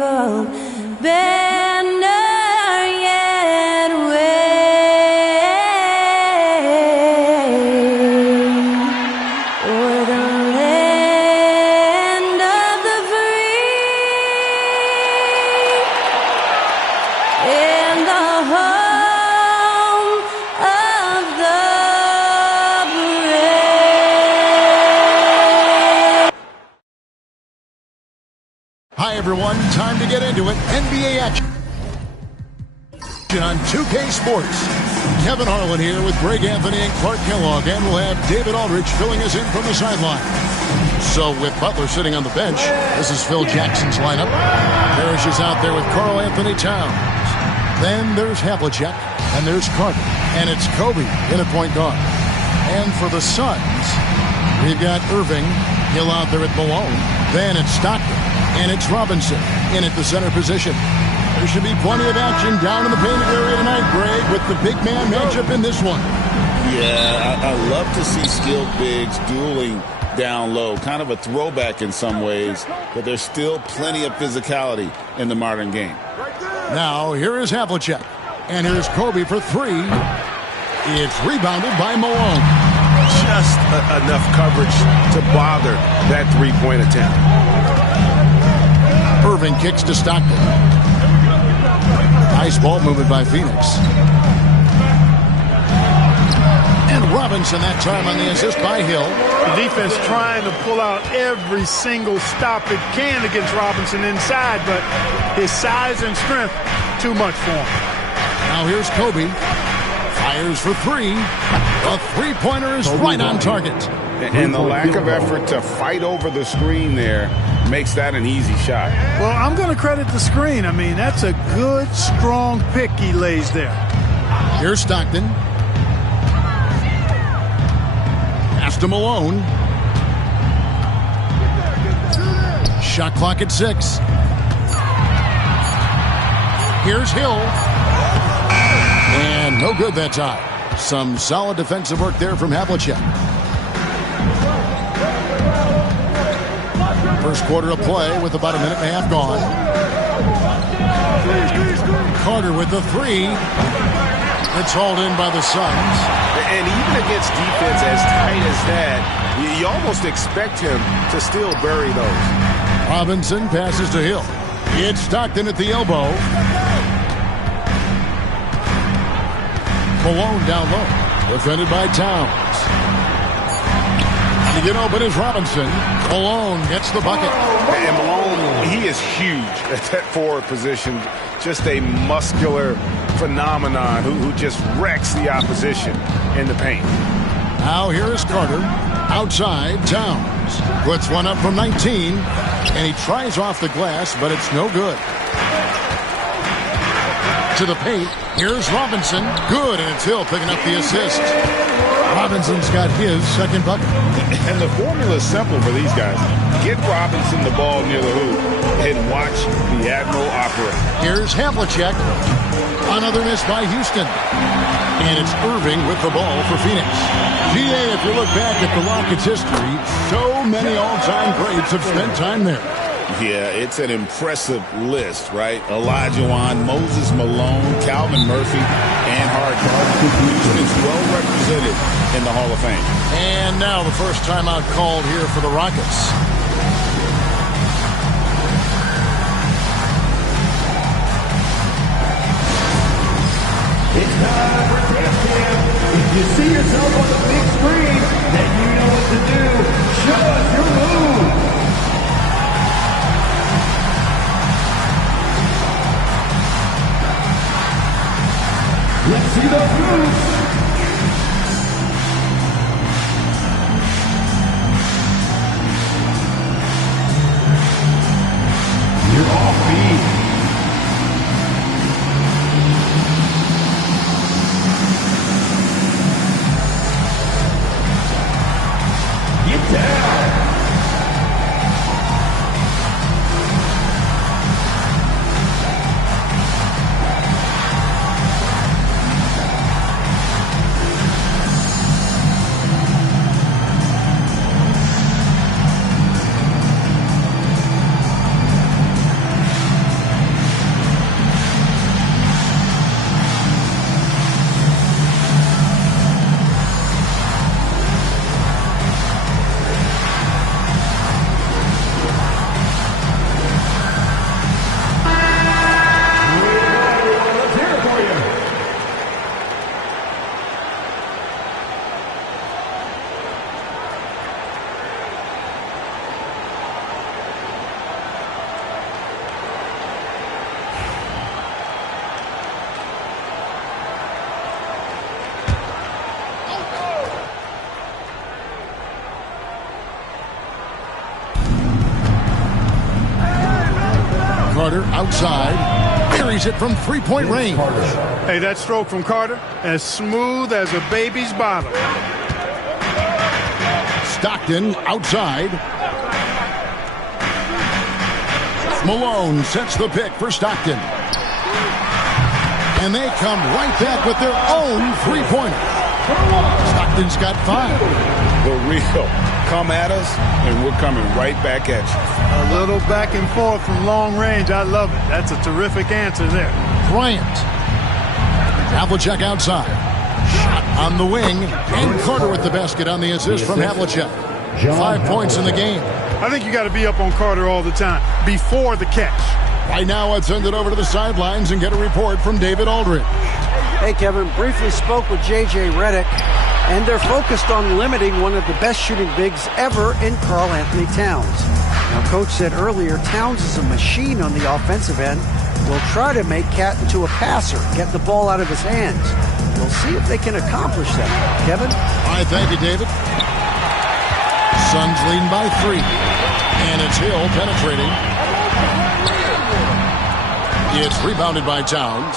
cold banner yet wave o'er the land of the free and the home of the brave. Hi, everyone. Time to get into it. NBA action on 2K Sports. Kevin Harlan here with Greg Anthony and Clark Kellogg, and we'll have David Aldrich filling us in from the sideline. So with Butler sitting on the bench, this is Phil Jackson's lineup. Parrish is out there with Karl Anthony Towns. Then there's Havlicek, and there's Carter, and it's Kobe in a point guard. And for the Suns, we've got Irving, Hill out there at Malone. Then it's Stockton, and it's Robinson in at the center position. There should be plenty of action down in the painted area tonight, Greg, with the big man matchup in this one. Yeah, I love to see skilled bigs dueling down low. Kind of a throwback in some ways, but there's still plenty of physicality in the modern game. Now, here is Havlicek, and here's Kobe for three. It's rebounded by Malone. Just enough coverage to bother that three-point attempt. Irving kicks to Stockton. Nice ball movement by Phoenix. And Robinson that time on the assist by Hill. The defense trying to pull out every single stop it can against Robinson inside, but his size and strength, too much for him. Now here's Kobe. Fires for three. A three-pointer is right on target. And the lack of effort to fight over the screen there makes that an easy shot. Well, I'm going to credit the screen. I mean, that's a good, strong pick he lays there. Here's Stockton. Pass to Malone. Shot clock at 6. Here's Hill. And no good that time. Some solid defensive work there from Havlicek. First quarter of play with about a minute and a half gone. Carter with the three. It's hauled in by the Suns. And even against defense as tight as that, you almost expect him to still bury those. Robinson passes to Hill. It's Stockton at the elbow. Malone down low. Defended by Towns. To get open is Robinson. Malone gets the bucket. And Malone, he is huge at that forward position. Just a muscular phenomenon who just wrecks the opposition in the paint. Now here is Carter. Outside, Towns. Puts one up from 19. And he tries off the glass, but it's no good. To the paint. Here's Robinson. Good, and it's Hill picking up the assist. Robinson's got his second bucket. And the formula is simple for these guys. Get Robinson the ball near the hoop and watch the Admiral operate. Here's Havlicek. Another miss by Houston. And it's Irving with the ball for Phoenix. GA, if you look back at the Rockets' history, so many all-time greats have spent time there. Yeah, it's an impressive list, right? Olajuwon, Moses Malone, Calvin Murphy, and Hardaway. Houston is well represented in the Hall of Fame. And now the first timeout called here for the Rockets. It's time for tip tip. If you see yourself on the big screen, then you know what to do. Show us your move. Let's see those moves. You're off beat. Get down. Carter outside. Buries it from three-point range. Hey, that stroke from Carter, as smooth as a baby's bottom. Stockton outside. Malone sets the pick for Stockton. And they come right back with their own three-pointer. Stockton's got 5. The real. Come at us, and we're coming right back at you. A little back and forth from long range. I love it. That's a terrific answer there. Bryant. Havlicek outside. Shot on the wing. And Carter with the basket on the assist from Havlicek. 5 points in the game. I think you got to be up on Carter all the time before the catch. Right now, let's send it over to the sidelines and get a report from David Aldridge. Hey, Kevin, briefly spoke with J.J. Redick, and they're focused on limiting one of the best shooting bigs ever in Karl Anthony Towns. Now, Coach said earlier, Towns is a machine on the offensive end. We'll try to make Cat into a passer, get the ball out of his hands. We'll see if they can accomplish that. Kevin? All right, thank you, David. Suns leading by 3. And it's Hill penetrating. It's rebounded by Towns.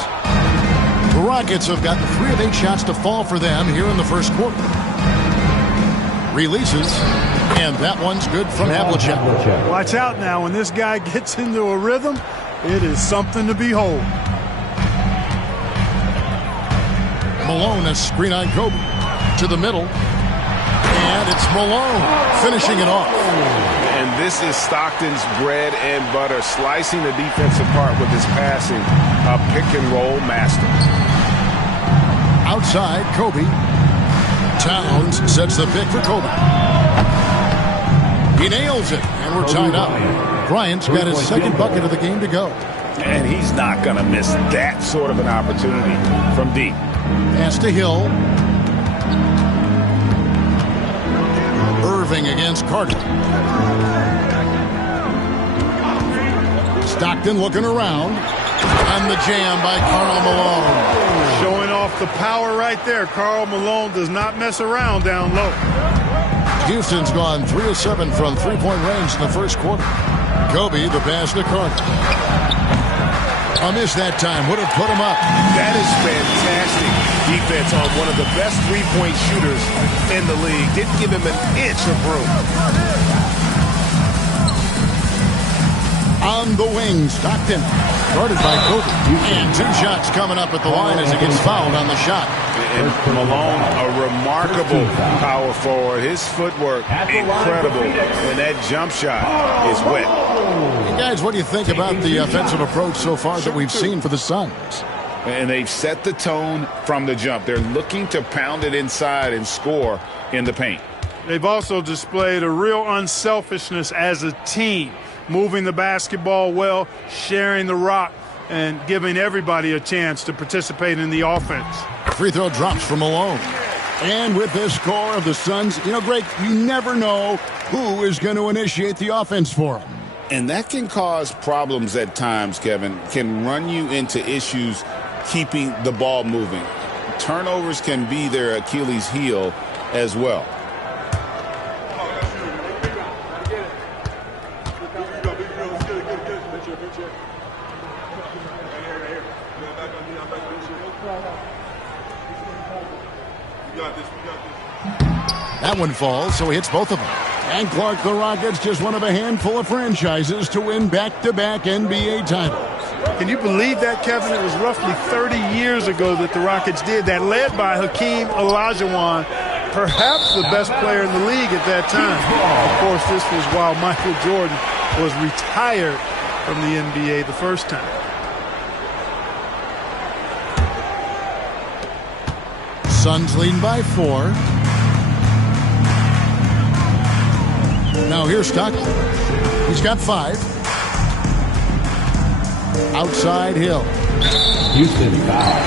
The Rockets have gotten 3 of 8 shots to fall for them here in the first quarter. Releases, and that one's good from Havlicek. Watch out now. When this guy gets into a rhythm, it is something to behold. Malone, a screen on Kobe. To the middle. And it's Malone finishing it off. And this is Stockton's bread and butter, slicing the defense apart with his passing, a pick-and-roll master. Outside, Kobe. Towns sets the pick for Kobe. He nails it, and we're tied up. Bryant's got his second bucket of the game to go. And he's not going to miss that sort of an opportunity from deep. Pass to Hill. Irving against Carter. Stockton looking around. On the jam by Karl Malone. Showing off the power right there. Karl Malone does not mess around down low. Houston's gone 3 of 7 from three-point range in the first quarter. Kobe, the pass to Carter. A miss that time. Would have put him up. That is fantastic defense on one of the best three-point shooters in the league. Didn't give him an inch of room. On the wing, Stockton. Guarded by Kobe. And 2 shots coming up at the line as he gets fouled on the shot. And Malone, a remarkable power forward. His footwork, incredible. And that jump shot is wet. Hey guys, what do you think about the offensive approach so far that we've seen for the Suns? And they've set the tone from the jump. They're looking to pound it inside and score in the paint. They've also displayed a real unselfishness as a team, moving the basketball well, sharing the rock, and giving everybody a chance to participate in the offense. Free throw drops from Malone. And with this score of the Suns, Greg, you never know who is going to initiate the offense for them. And that can cause problems at times, Kevin. Can run you into issues keeping the ball moving. Turnovers can be their Achilles heel as well. That one falls, so he hits both of them. And Clark, the Rockets, just one of a handful of franchises to win back-to-back NBA titles. Can you believe that, Kevin? It was roughly 30 years ago that the Rockets did that, led by Hakeem Olajuwon, perhaps the best player in the league at that time. Of course, this was while Michael Jordan was retired from the NBA the first time. Suns leading by 4. Now here's Stockton. He's got 5. Outside Hill. Houston foul.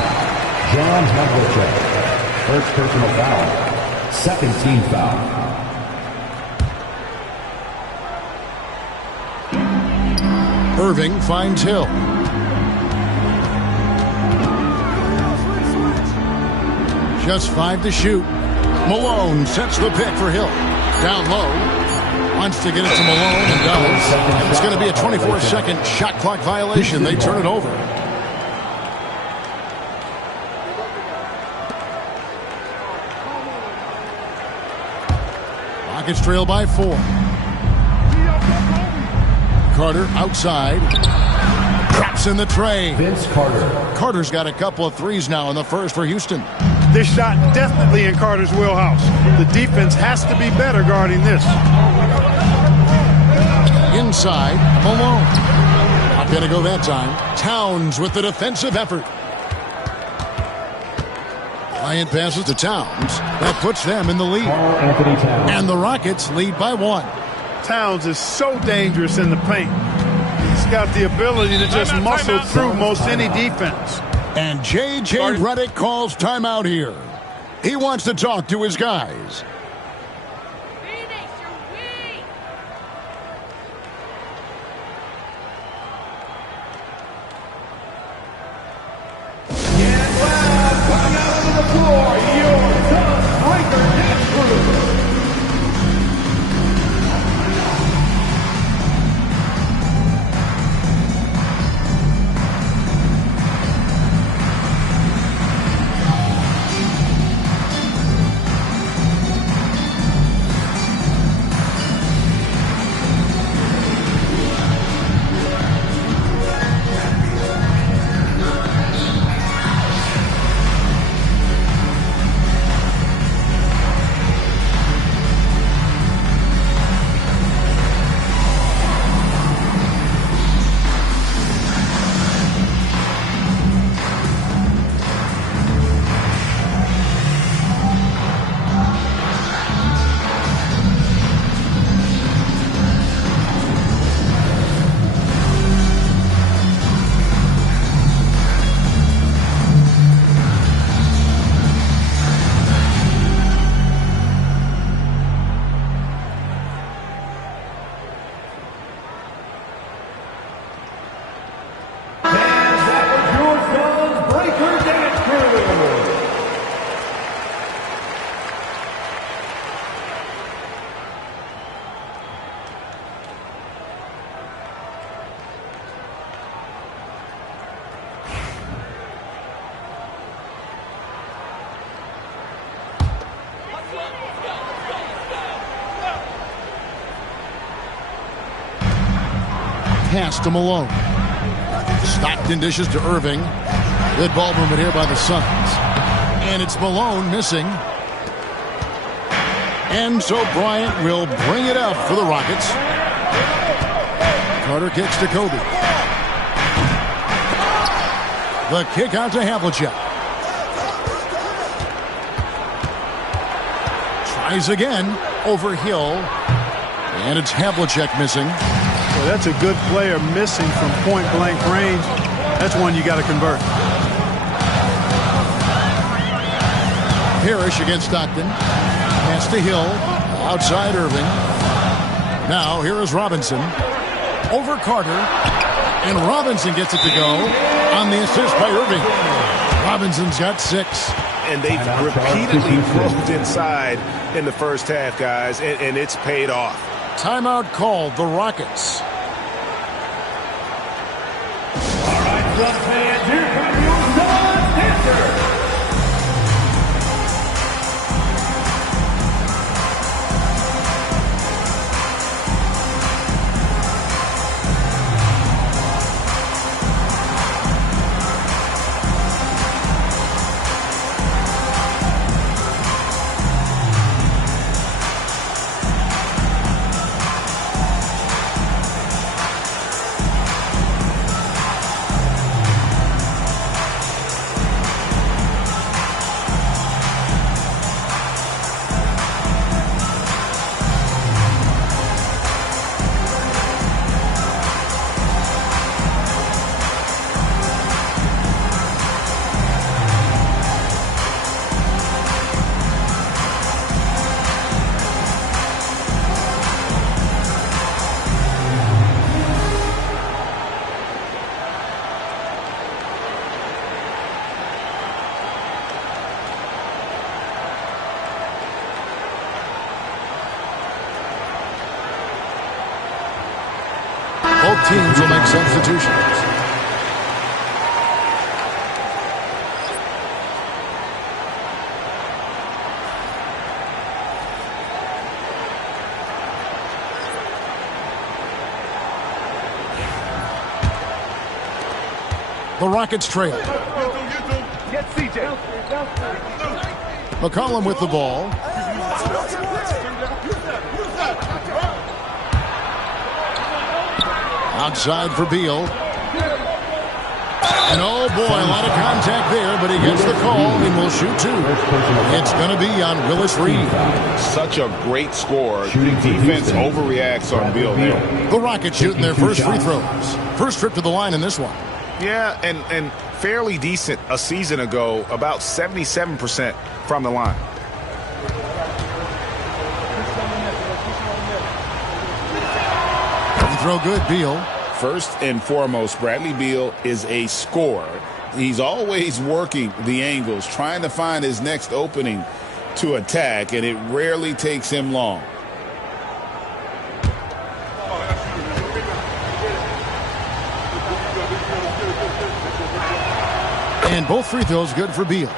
John Havlicek. First personal foul. Second team foul. Irving finds Hill. Just 5 to shoot. Malone sets the pick for Hill. Down low. Wants to get it to Malone and does. And it's going to be a 24-second shot clock violation. They turn it over. Rockets trail by 4. Carter outside. Traps in the tray. Vince Carter. Carter's got a couple of threes now in the first for Houston. This shot definitely in Carter's wheelhouse. The defense has to be better guarding this. Inside, Malone. Not going to go that time. Towns with the defensive effort. Bryant passes to Towns. That puts them in the lead. Anthony Towns. And the Rockets lead by 1. Towns is so dangerous in the paint. He's got the ability to just muscle through most any defense. And J.J. Redick calls timeout here. He wants to talk to his guys. Coming out on the floor, your breaker dance crew. Pass to Malone. Stockton dishes to Irving. Good ball movement here by the Suns. And it's Malone missing. And so Bryant will bring it up for the Rockets. Carter kicks to Kobe. The kick out to Havlicek. Tries again over Hill. And it's Havlicek missing. Well, that's a good player missing from point-blank range. That's one you got to convert. Parrish against Stockton. Pass to Hill. Outside Irving. Now here is Robinson. Over Carter. And Robinson gets it to go on the assist by Irving. Robinson's got 6. And they've repeatedly roved inside in the first half, guys, and it's paid off. Timeout called, the Rockets. All right, Suns fans, here come your Suns answers. Both teams will make substitutions. The Rockets trail. McCollum with the ball. Outside for Beal. And oh boy, a lot of contact there, but he gets the call and will shoot two. It's going to be on Willis Reed. Such a great score. The defense overreacts on Beal there. The Rockets shooting their first free throws. First trip to the line in this one. Yeah, and fairly decent a season ago, about 77% from the line. Free throw good, Beal. First and foremost, Bradley Beal is a scorer. He's always working the angles, trying to find his next opening to attack, and it rarely takes him long. And both free throws good for Beal.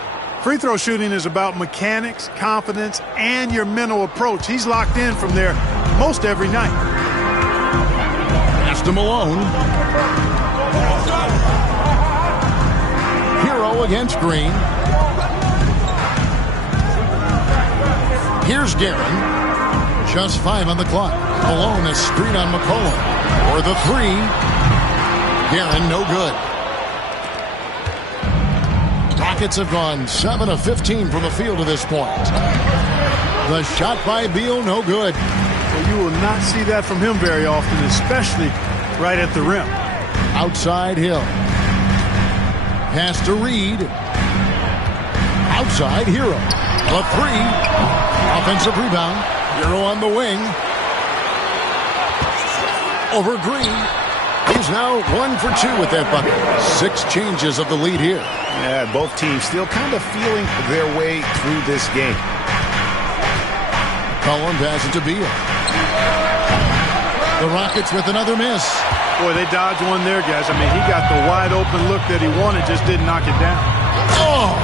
Free throw shooting is about mechanics, confidence, and your mental approach. He's locked in from there most every night. Pass to Malone. Hero against Green. Here's Guerin. Just 5 on the clock. Malone a screen on McCollum. For the three. Guerin no good. Rockets have gone 7 of 15 from the field to this point. The shot by Beal, no good. Well, you will not see that from him very often, especially right at the rim. Outside Hill. Pass to Reed. Outside Hero. The three. Offensive rebound. Hero on the wing. Over Green. He's now 1 for 2 with that bucket. 6 changes of the lead here. Yeah, both teams still kind of feeling their way through this game. Cullen pass it to Beal. The Rockets with another miss. Boy, they dodged one there, guys. I mean, he got the wide open look that he wanted, just didn't knock it down. Oh!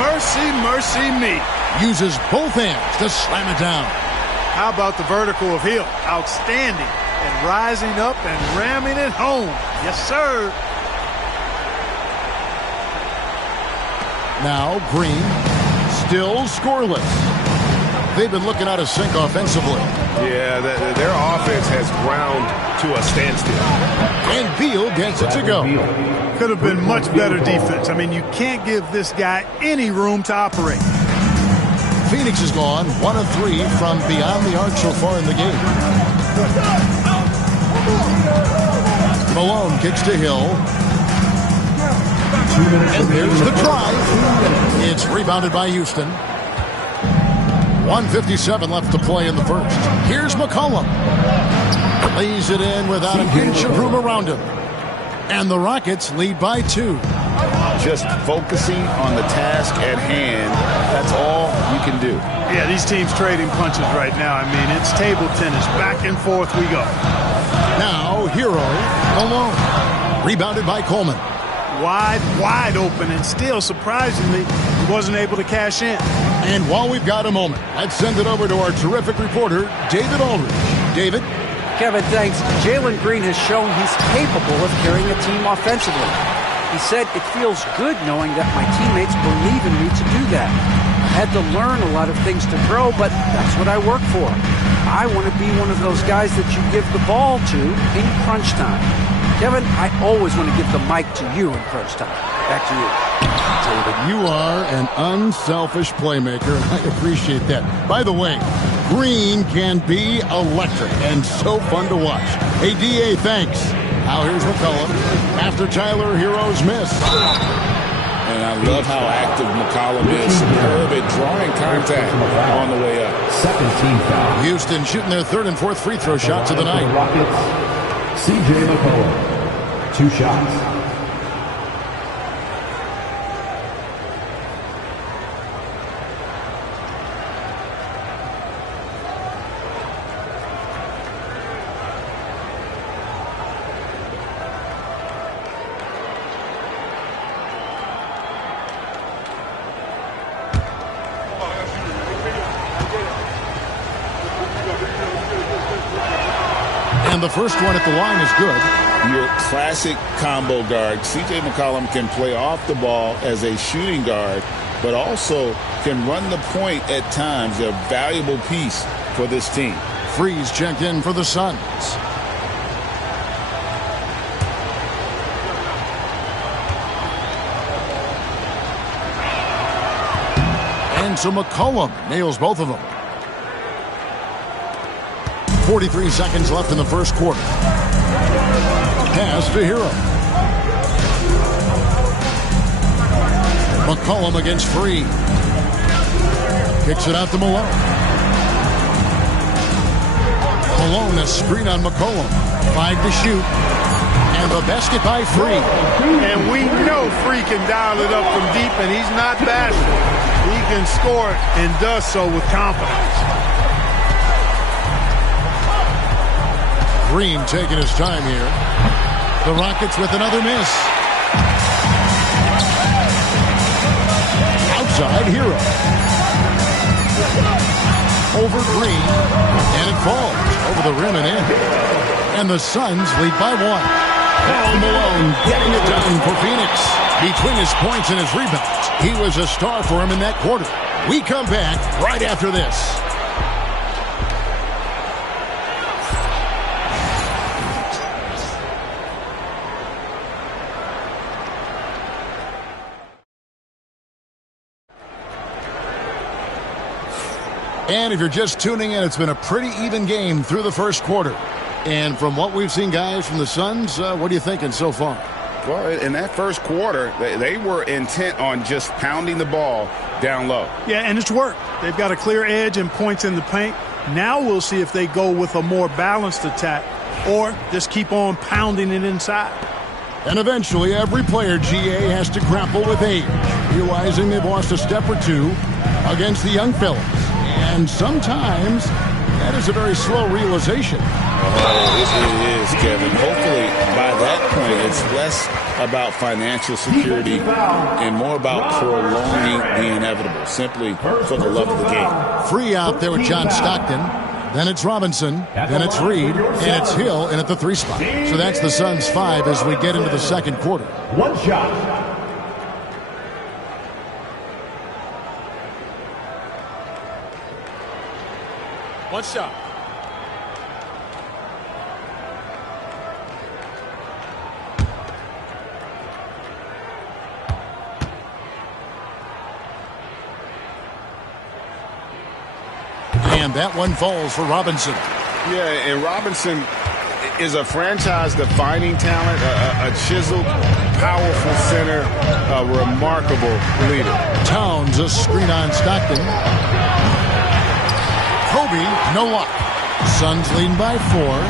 Mercy, mercy me. Uses both hands to slam it down. How about the vertical of Hill? Outstanding. And rising up and ramming it home. Yes, sir. Now Green, still scoreless. They've been looking out of sync offensively. Yeah, their offense has ground to a standstill. And Beal gets it to go. Could have been much better defense. I mean, you can't give this guy any room to operate. Phoenix has gone 1 of 3 from beyond the arc so far in the game. Malone kicks to Hill. And there's the drive. It's rebounded by Houston. 1:57 left to play in the first. Here's McCollum. Lays it in without an inch of room around him. And the Rockets lead by 2. Just focusing on the task at hand, that's all you can do. Yeah, these teams trading punches right now. I mean, it's table tennis. Back and forth we go. Now, Hero alone. Rebounded by Coleman. Wide open, and still, surprisingly, he wasn't able to cash in. And while we've got a moment, let's send it over to our terrific reporter, David Aldridge. David? Kevin, thanks. Jalen Green has shown he's capable of carrying a team offensively. He said, "It feels good knowing that my teammates believe in me to do that. I had to learn a lot of things to grow, but that's what I work for. I want to be one of those guys that you give the ball to in crunch time." Kevin, I always want to give the mic to you in crunch time. Back to you. David, you are an unselfish playmaker, and I appreciate that. By the way, Green can be electric and so fun to watch. Hey, D.A., thanks. Now here's McCollum after Tyler Hero's miss. And I love how active McCollum is. Superb at drawing contact on the way up. Second team foul. Houston shooting their 3rd and 4th free throw shots of the night. Rockets. C.J. McCollum. 2 shots. the first one at the line is good. Your classic combo guard. C.J. McCollum can play off the ball as a shooting guard, but also can run the point at times. A valuable piece for this team. Freeze checked in for the Suns. And so McCollum nails both of them. 43 seconds left in the first quarter. Pass to Hero. McCollum against Free. Kicks it out to Malone. Malone, a screen on McCollum. 5 to shoot. And the basket by Free. And we know Free can dial it up from deep, and he's not bashful. He can score it and does so with confidence. Green taking his time here. The Rockets with another miss. Outside Hero. Over Green. And it falls over the rim and in. And the Suns lead by 1. Karl Malone getting it done for Phoenix. Between his points and his rebounds, he was a star for him in that quarter. We come back right after this. And if you're just tuning in, it's been a pretty even game through the first quarter. And from what we've seen, guys, from the Suns, what are you thinking so far? Well, in that first quarter, they were intent on just pounding the ball down low. Yeah, and it's worked. They've got a clear edge and points in the paint. Now we'll see if they go with a more balanced attack or just keep on pounding it inside. And eventually, every player, GA, has to grapple with age, realizing they've lost a step or two against the young fellas. And sometimes that is a very slow realization. Oh, it is, Kevin. Hopefully, by that point, it's less about financial security and more about prolonging the inevitable, simply for the love of the game. Free out there with John Stockton. Then it's Robinson. Then it's Reed. And it's Hill in at the 3 spot. So that's the Suns' 5 as we get into the second quarter. One shot. One shot. And that one falls for Robinson. Yeah, and Robinson is a franchise-defining talent, a chiseled, powerful center, a remarkable leader. Towns a screen on Stockton. Kobe, no luck. Suns leading by 4.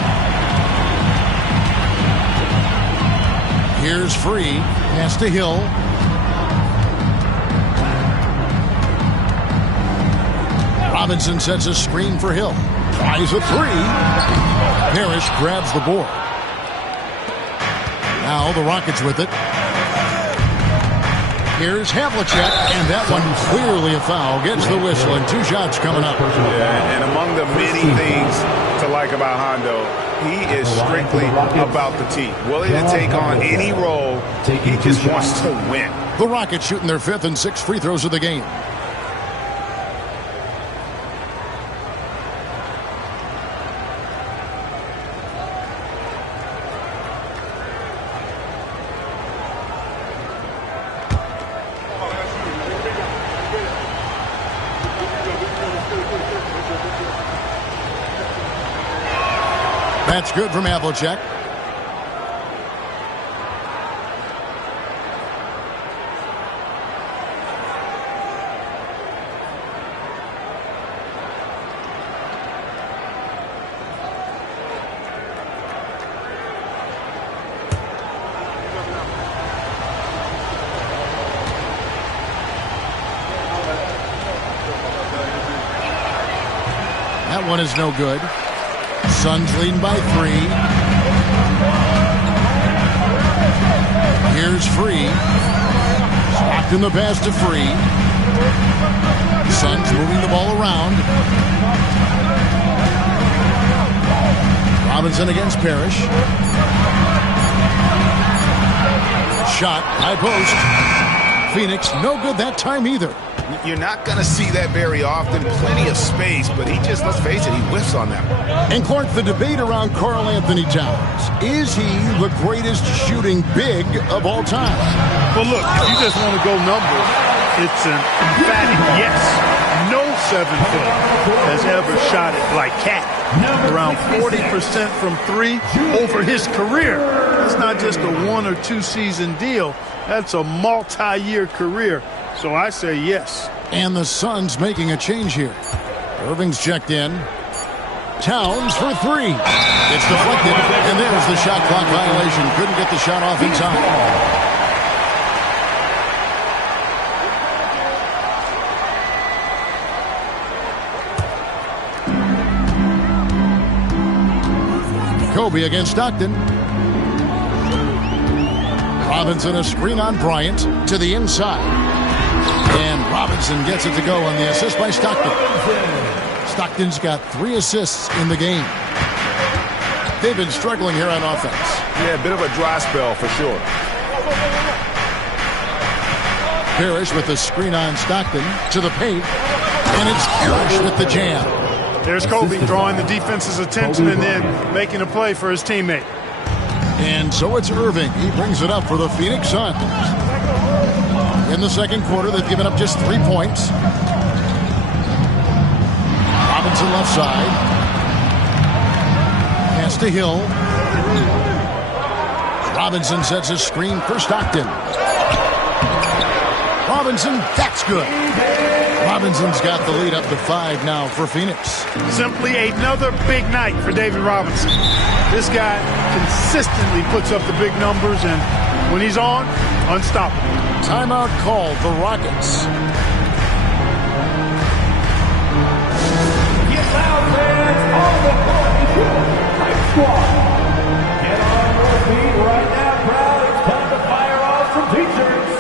Here's Free. Pass to Hill. Robinson sets a screen for Hill. Tries a 3. Parrish grabs the board. Now the Rockets with it. Here's Havlicek, and that one clearly a foul. Gets the whistle, and 2 shots coming up. Yeah, and among the many things to like about Hondo, he is strictly about the team. Willing to take on any role. He just wants to win. The Rockets shooting their 5th and 6th free throws of the game. That's good from Havlicek. That one is no good. Suns leading by 3. Here's Free. Stockton the pass to Free. Suns moving the ball around. Robinson against Parrish. Shot, high post. Phoenix, no good that time either. You're not going to see that very often. Plenty of space, but he just, let's face it, he whiffs on that one. And Clark, the debate around Karl Anthony Towns. Is he the greatest shooting big of all time? Well, look, if you just want to go numbers, it's an emphatic yes. No 7-foot has ever shot it like Cat. Around 40% from three over his career. It's not just a 1 or 2 season deal. That's a multi-year career. So I say yes. And the Suns making a change here. Irving's checked in. Towns for 3. It's deflected, and there's the shot clock violation. Couldn't get the shot off in time. Kobe against Stockton. Robinson a screen on Bryant to the inside. And Robinson gets it to go on the assist by Stockton. Stockton's got 3 assists in the game. They've been struggling here on offense. Yeah, a bit of a dry spell for sure. Parrish with the screen on Stockton to the paint. And it's Parrish with the jam. There's Kobe drawing the defense's attention and then making a play for his teammate. And so it's Irving. He brings it up for the Phoenix Suns. In the second quarter, they've given up just 3 points. Robinson left side. Pass to Hill. Robinson sets a screen for Stockton. Robinson, that's good. Robinson's got the lead up to 5 now for Phoenix. Simply another big night for David Robinson. This guy consistently puts up the big numbers, and when he's on, unstoppable. Timeout called the Rockets. Get loud, fans, on the Hype Squad. Get on your feet right now, crowd. It's time to fire off some t-shirts.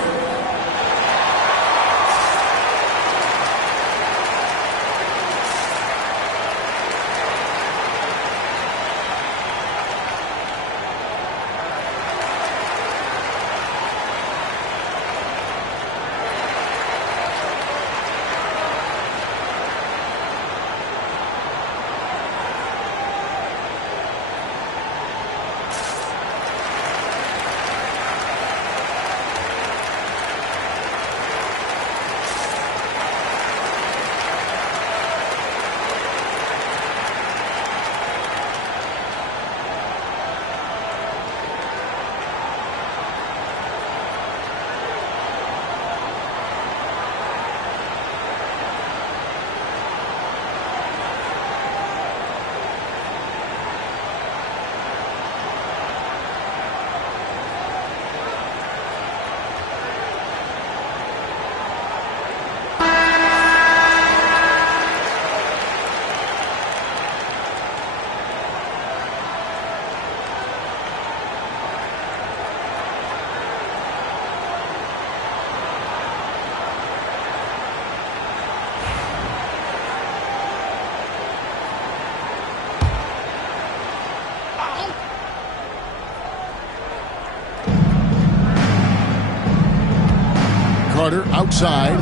Carter outside.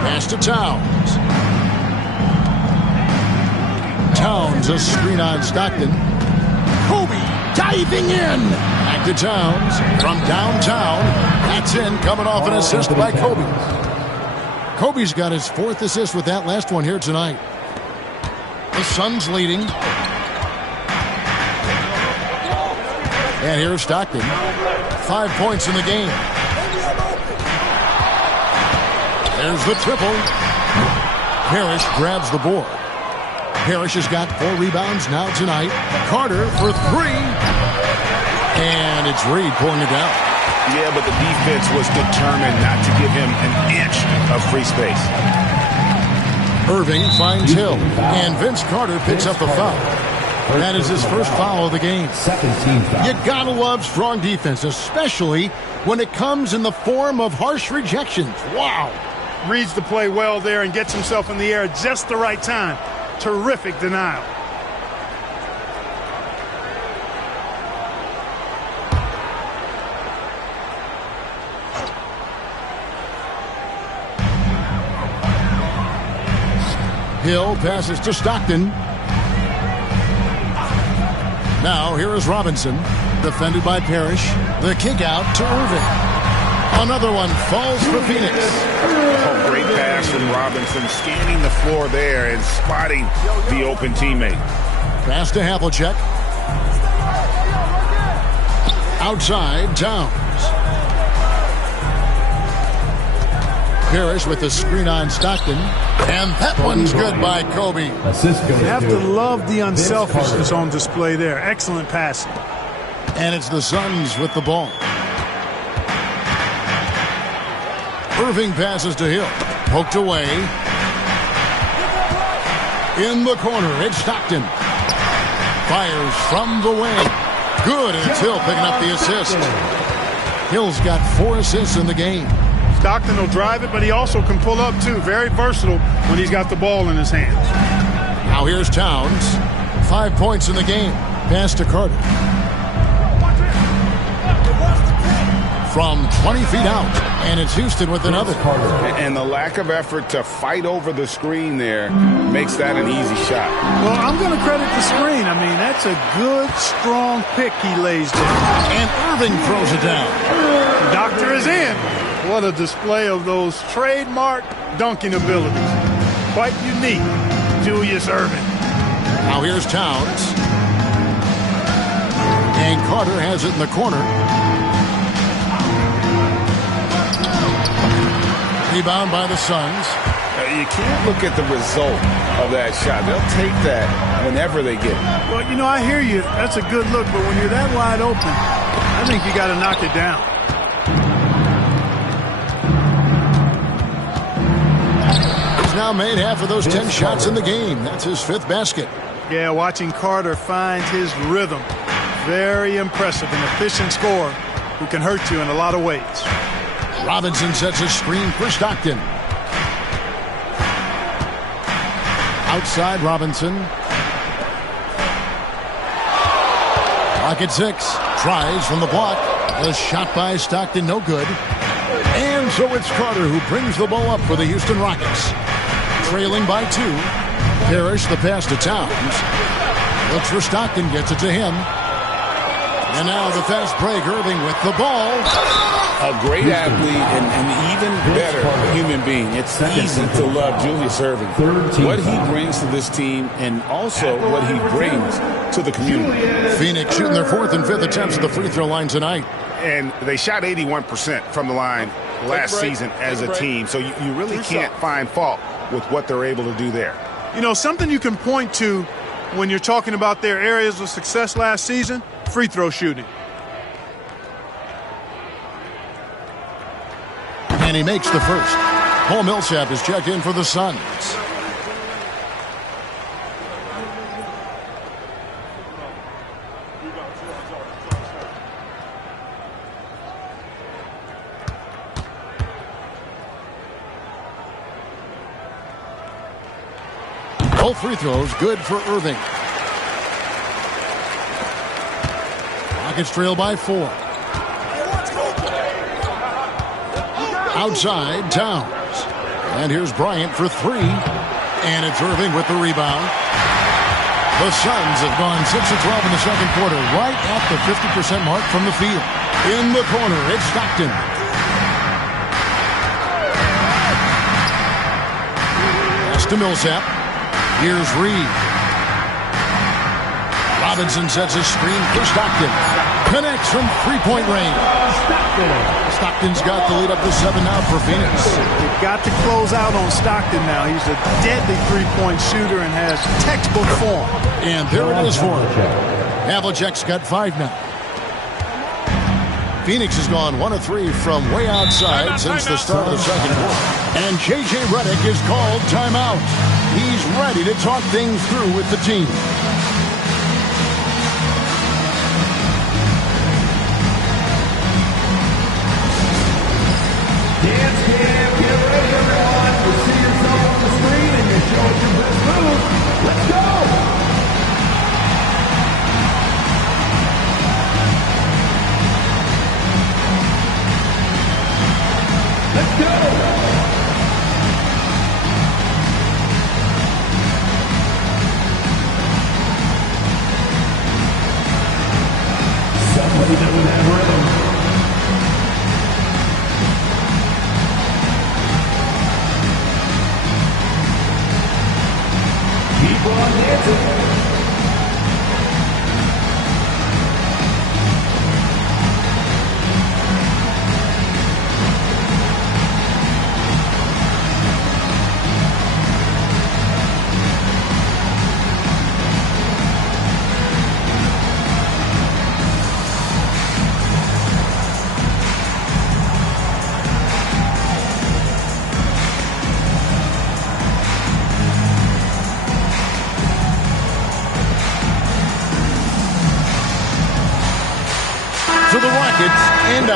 Pass to Towns. Towns a screen on Stockton. Kobe diving in. Back to Towns from downtown. That's in, coming off an assist by Kobe. Kobe's got his 4th assist with that last one here tonight. The Suns leading. And here's Stockton. 5 points in the game. There's the triple. Parrish grabs the board. Parrish has got 4 rebounds now tonight. Carter for 3. And it's Reed pulling it down. Yeah, but the defense was determined not to give him an inch of free space. Irving finds Hill. And Vince Carter picks up a foul. That is his first foul of the game. You gotta love strong defense, especially when it comes in the form of harsh rejections. Wow. Reads the play well there and gets himself in the air at just the right time. Terrific denial. Hill passes to Stockton. Now here is Robinson, defended by Parrish. The kick out to Irving. Another one falls for Phoenix. Oh, great pass from Robinson, scanning the floor there and spotting the open teammate. Pass to Havlicek. Outside, Towns. Parrish with the screen on Stockton. And that one's good by Kobe. You have to love the unselfishness on display there. Excellent passing. And it's the Suns with the ball. Irving passes to Hill. Poked away. In the corner, it's Stockton. Fires from the wing. Good, and it's Hill picking up the assist. Hill's got 4 assists in the game. Stockton will drive it, but he also can pull up, too. Very versatile when he's got the ball in his hands. Now here's Towns. 5 points in the game. Pass to Carter. From 20 feet out. And it's Houston with another. And the lack of effort to fight over the screen there makes that an easy shot. Well, I'm going to credit the screen. I mean, that's a good, strong pick he lays there. And Irving throws it down. The doctor is in. What a display of those trademark dunking abilities. Quite unique, Julius Irving. Now here's Towns. And Carter has it in the corner. Rebound by the Suns. You can't look at the result of that shot. They'll take that whenever they get it. Well, you know, I hear you. That's a good look, but when you're that wide open, I think you got to knock it down. He's now made half of those 10 shots in the game. That's his 5th basket. Yeah, watching Carter find his rhythm. Very impressive, an efficient scorer who can hurt you in a lot of ways. Robinson sets a screen for Stockton. Outside Robinson. Clock at 6. Tries from the block. A shot by Stockton, no good. And so it's Carter who brings the ball up for the Houston Rockets. Trailing by 2. Parrish the pass to Towns. Looks for Stockton, gets it to him. And now the fast break, Irving with the ball. A great athlete and an even better human being. It's easy to love Julius Irving. What he brings to this team and also what he brings to the community. Phoenix shooting their 4th and 5th attempts at the free throw line tonight. And they shot 81% from the line last season as a team. So you really can't find fault with what they're able to do there. You know, something you can point to when you're talking about their areas of success last season, free throw shooting. And he makes the first. Paul Millsap is checked in for the Suns. Both free throws good for Irving. Rockets trail by 4. Outside, Towns. And here's Bryant for 3. And it's Irving with the rebound. The Suns have gone 6 of 12 in the second quarter, right at the 50% mark from the field. In the corner, it's Stockton. Pass to Millsap. Here's Reed. Robinson sets a screen for Stockton. Connects from three-point range. Stockton's got the lead up to 7 now for Phoenix. You've got to close out on Stockton now. He's a deadly three-point shooter and has textbook form. And there it is for him. Havlicek's got 5 now. Phoenix has gone 1 of 3 from way outside since the start of the second quarter. And J.J. Redick is called timeout. He's ready to talk things through with the team. Dance cam, get ready everyone. You see yourself on the screen and you show us your best move. Let's go! Let's go!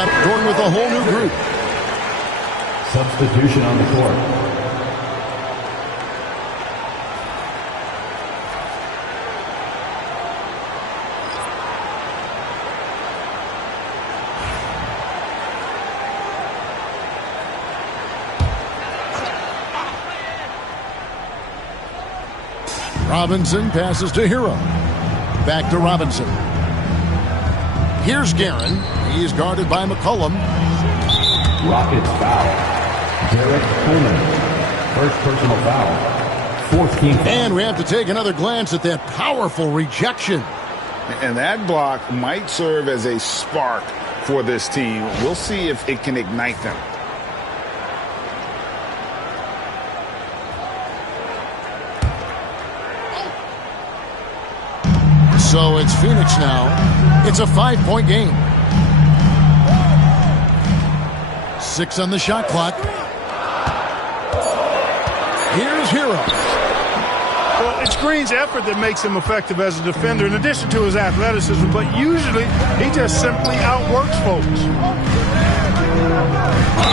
Millsap going with a whole new group. Substitution on the court. Robinson passes to Hero. Back to Robinson. Here's Guerin. He's guarded by McCollum. Rockets foul. Derek Coleman. First personal foul. 14th foul. And we have to take another glance at that powerful rejection. And that block might serve as a spark for this team. We'll see if it can ignite them. So it's Phoenix now. It's a 5-point game. 6 on the shot clock. Here's Hero. Well, it's Green's effort that makes him effective as a defender, in addition to his athleticism, but usually he just simply outworks folks.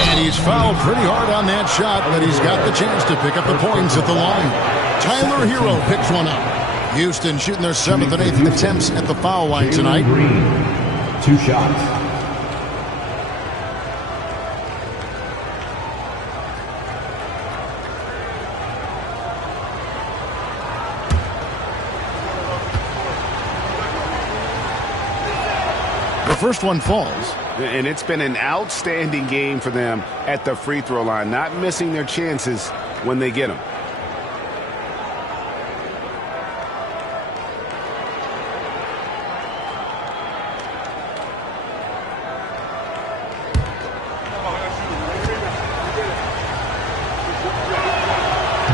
And he's fouled pretty hard on that shot, but he's got the chance to pick up the points at the line. Tyler Hero picks one up. Houston shooting their 7th and 8th attempts at the foul line tonight. Green. 2 shots. The first one falls. And it's been an outstanding game for them at the free throw line, not missing their chances when they get them.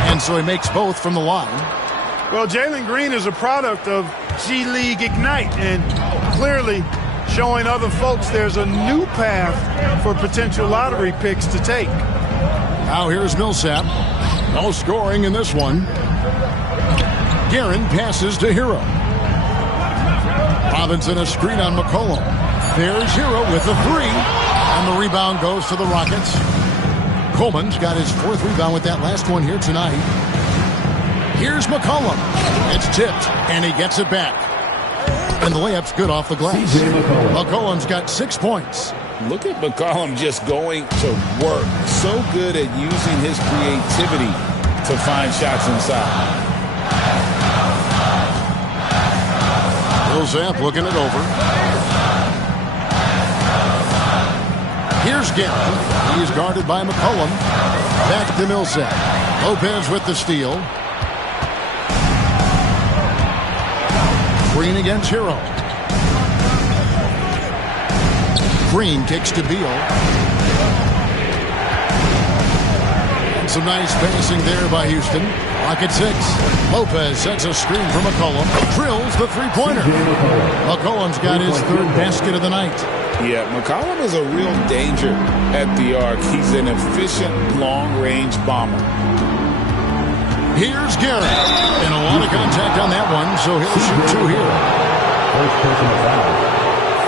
And so he makes both from the line. Well, Jalen Green is a product of G League Ignite, and clearly showing other folks there's a new path for potential lottery picks to take. Now here's Millsap. No scoring in this one. Guerin passes to Hero. Robinson a screen on McCollum. There's Hero with the 3. And the rebound goes to the Rockets. Coleman's got his 4th rebound with that last one here tonight. Here's McCollum. It's tipped, and he gets it back. And the layup's good off the glass. McCollum's got 6 points. Look at McCollum just going to work. So good at using his creativity to find shots inside. Millsap looking it over. Here's Guerin. He's guarded by McCollum. Back to Millsap. Lopez with the steal. Green against Hero. Green kicks to Beal. And some nice passing there by Houston. Rocket 6. Lopez sets a screen for McCollum. Drills the 3-pointer. McCollum's got his 3rd basket of the night. Yeah, McCollum is a real danger at the arc. He's an efficient long-range bomber. Here's Guerin. And a lot of contact on that one, so he'll shoot 2 here. First personal foul.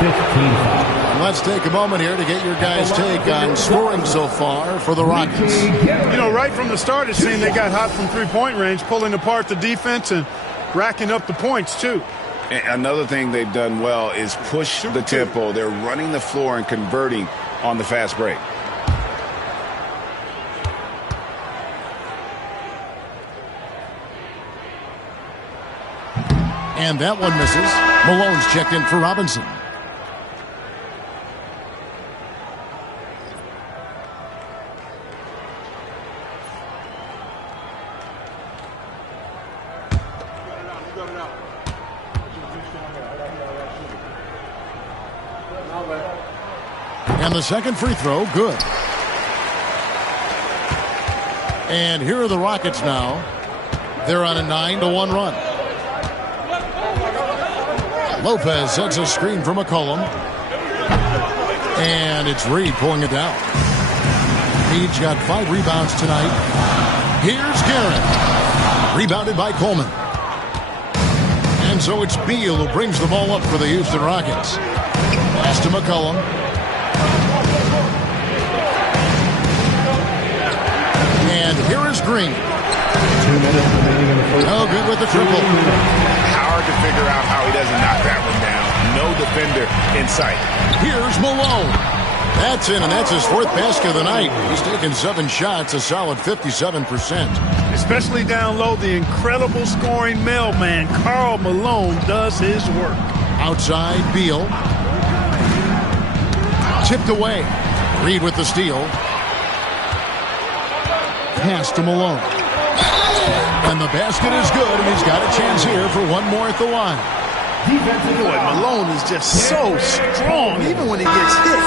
15 foul. Let's take a moment here to get your guys' take on scoring so far for the Rockets. You know, right from the start, it seemed they got hot from 3-point range, pulling apart the defense and racking up the points, too. And another thing they've done well is push the tempo. They're running the floor and converting on the fast break. And that one misses. Malone's checked in for Robinson. And the second free throw, good. And here are the Rockets now. They're on a 9-1 run. Lopez sets a screen for McCollum. And it's Reed pulling it down. Reed's got 5 rebounds tonight. Here's Guerin. Rebounded by Coleman. And so it's Beal who brings the ball up for the Houston Rockets. Pass to McCollum. Green. 2 minutes remaining in the first. Oh, good with the triple. Hard to figure out how he doesn't knock that one down. No defender in sight. Here's Malone. That's in, and that's his 4th basket of the night. He's taken 7 shots, a solid 57%. Especially down low, the incredible scoring mailman, Karl Malone, does his work. Outside, Beal. Tipped away. Reed with the steal. Pass to Malone. And the basket is good, and he's got a chance here for one more at the line. Boy, Malone is just so strong, even when he gets hit.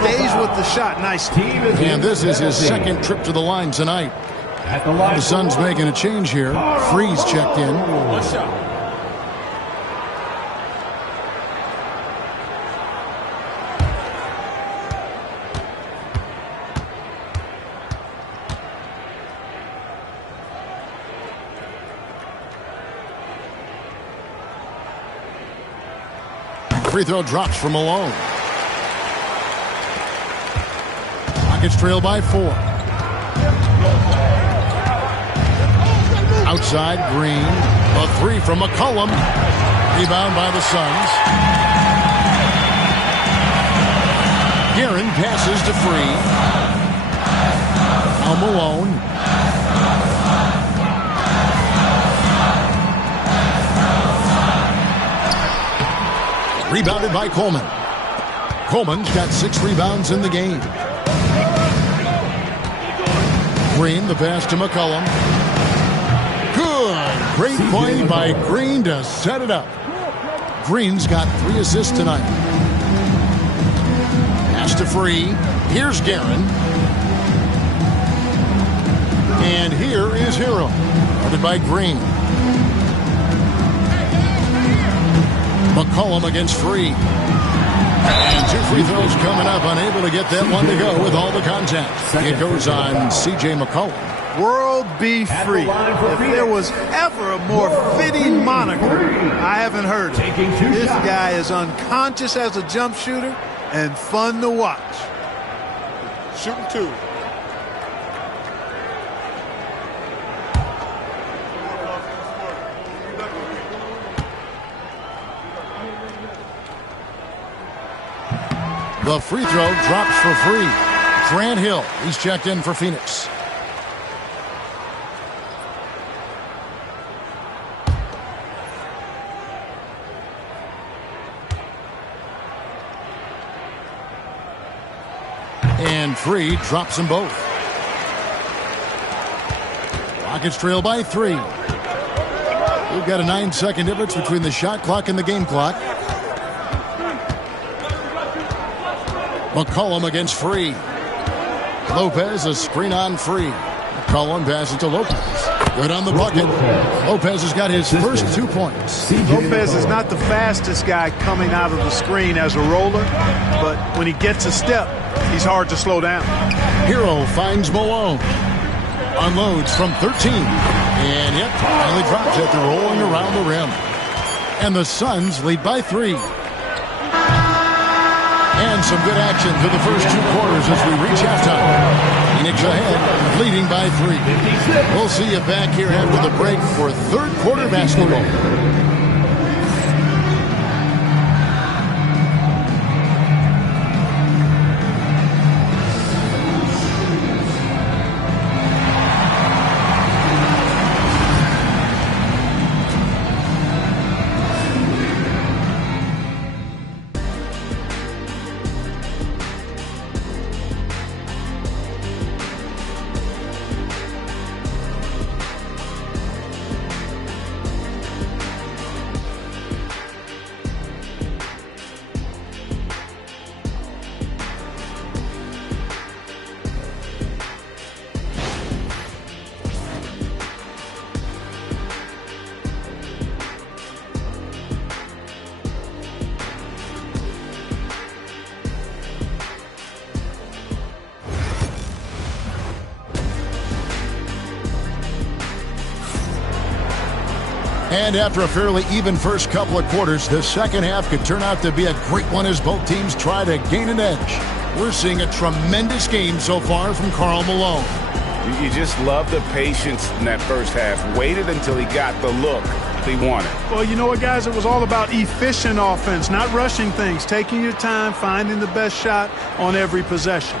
Stays with the shot. Nice. And this is his 2nd trip to the line tonight. The Suns making a change here. Freeze checked in. Free throw drops for Malone. Rockets trail by 4. Outside, Green. A 3 from McCollum. Rebound by the Suns. Guerin passes to Free. Now Malone. Rebounded by Coleman. Coleman's got 6 rebounds in the game. Green, the pass to McCollum. Good. Great play by Green to set it up. Green's got 3 assists tonight. Pass to Free. Here's Guerin. And here is Hero. Guarded by Green. McCollum against Free. And 2 free throws coming up. Unable to get that one to go with all the contact. It goes on C.J. McCollum. World be free. If there was ever a more fitting moniker, I haven't heard it. This guy is unconscious as a jump shooter and fun to watch. Shooting 2. The free throw drops for Free. Grant Hill, he's checked in for Phoenix. And Free drops them both. Rockets trail by 3. We've got a 9-second difference between the shot clock and the game clock. McCollum against Free. Lopez, a screen on Free. McCollum passes to Lopez. Good on the bucket. Lopez has got his first 2 points. Lopez is not the fastest guy coming out of the screen as a roller, but when he gets a step, he's hard to slow down. Hero finds Malone. Unloads from 13. And yep, finally drops it. They're rolling around the rim. And the Suns lead by 3. And some good action through the first 2 quarters as we reach halftime. Phoenix ahead, leading by 3. We'll see you back here after the break for 3rd quarter basketball. And after a fairly even first couple of quarters, the second half could turn out to be a great one as both teams try to gain an edge. We're seeing a tremendous game so far from Karl Malone. You just love the patience in that first half. Waited until he got the look he wanted. Well, you know what, guys? It was all about efficient offense, not rushing things, taking your time, finding the best shot on every possession.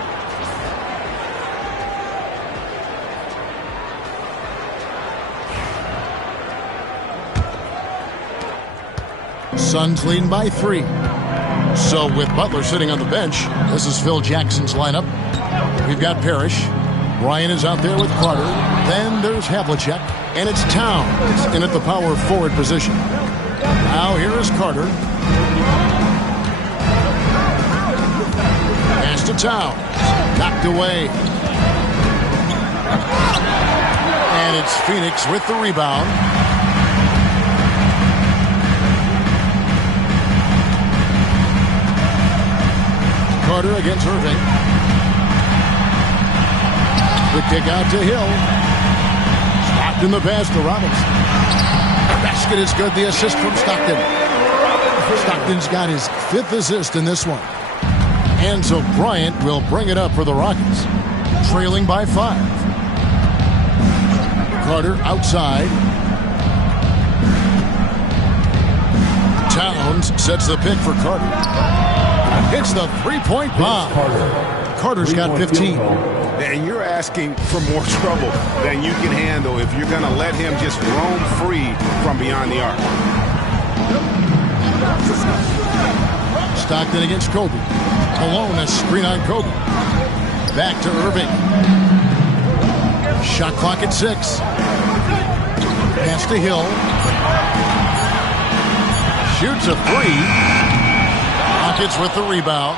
Suns leading by 3. So with Butler sitting on the bench, this is Phil Jackson's lineup. We've got Parrish. Ryan is out there with Carter. Then there's Havlicek. And it's Towns in at the power forward position. Now here is Carter. Pass to Towns. Knocked away. And it's Phoenix with the rebound. Carter against Irving. The kick out to Hill. Stockton the pass to Robinson. Basket is good. The assist from Stockton. Stockton's got his 5th assist in this one. And so Bryant will bring it up for the Rockets. Trailing by 5. Carter outside. Towns sets the pick for Carter. Hits the three-point bomb. Carter's got 15. And you're asking for more trouble than you can handle if you're going to let him just roam free from beyond the arc. Stockton against Kobe. Malone, a screen on Kobe. Back to Irving. Shot clock at 6. Pass to Hill. Shoots a 3. Rockets with the rebound.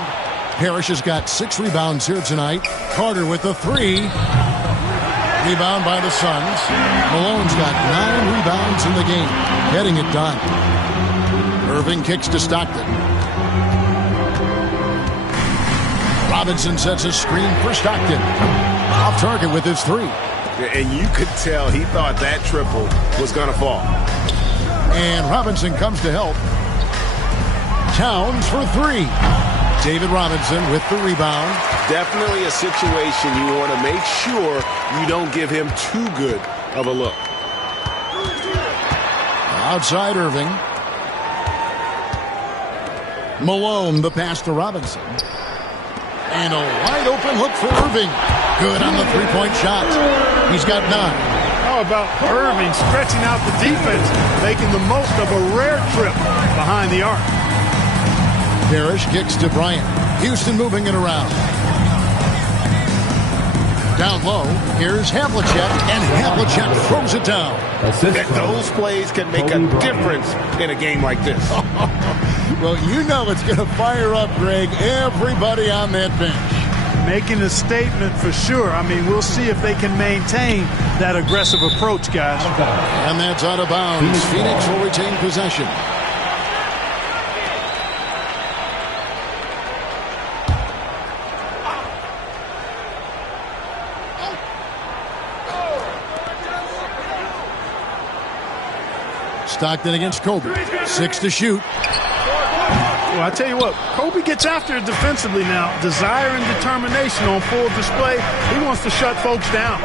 Parrish has got 6 rebounds here tonight. Carter with the 3. Rebound by the Suns. Malone's got 9 rebounds in the game. Getting it done. Irving kicks to Stockton. Robinson sets a screen for Stockton. Off target with his 3. And you could tell he thought that triple was going to fall. And Robinson comes to help. Towns for 3. David Robinson with the rebound. Definitely a situation you want to make sure you don't give him too good of a look. Outside Irving. Malone, the pass to Robinson. And a wide open look for Irving. Good on the three-point shot. He's got 9. How about Irving stretching out the defense, making the most of a rare trip behind the arc. Parrish kicks to Bryant. Houston moving it around. Down low, here's Havlicek, and Havlicek throws it down. Those plays can make a difference in a game like this. Well, you know it's going to fire up, Greg, everybody on that bench. Making a statement for sure. I mean, we'll see if they can maintain that aggressive approach, guys. And that's out of bounds. Phoenix will retain possession. Stockton against Kobe. 6 to shoot. Well, I tell you what, Kobe gets after it defensively now. Desire and determination on full display. He wants to shut folks down.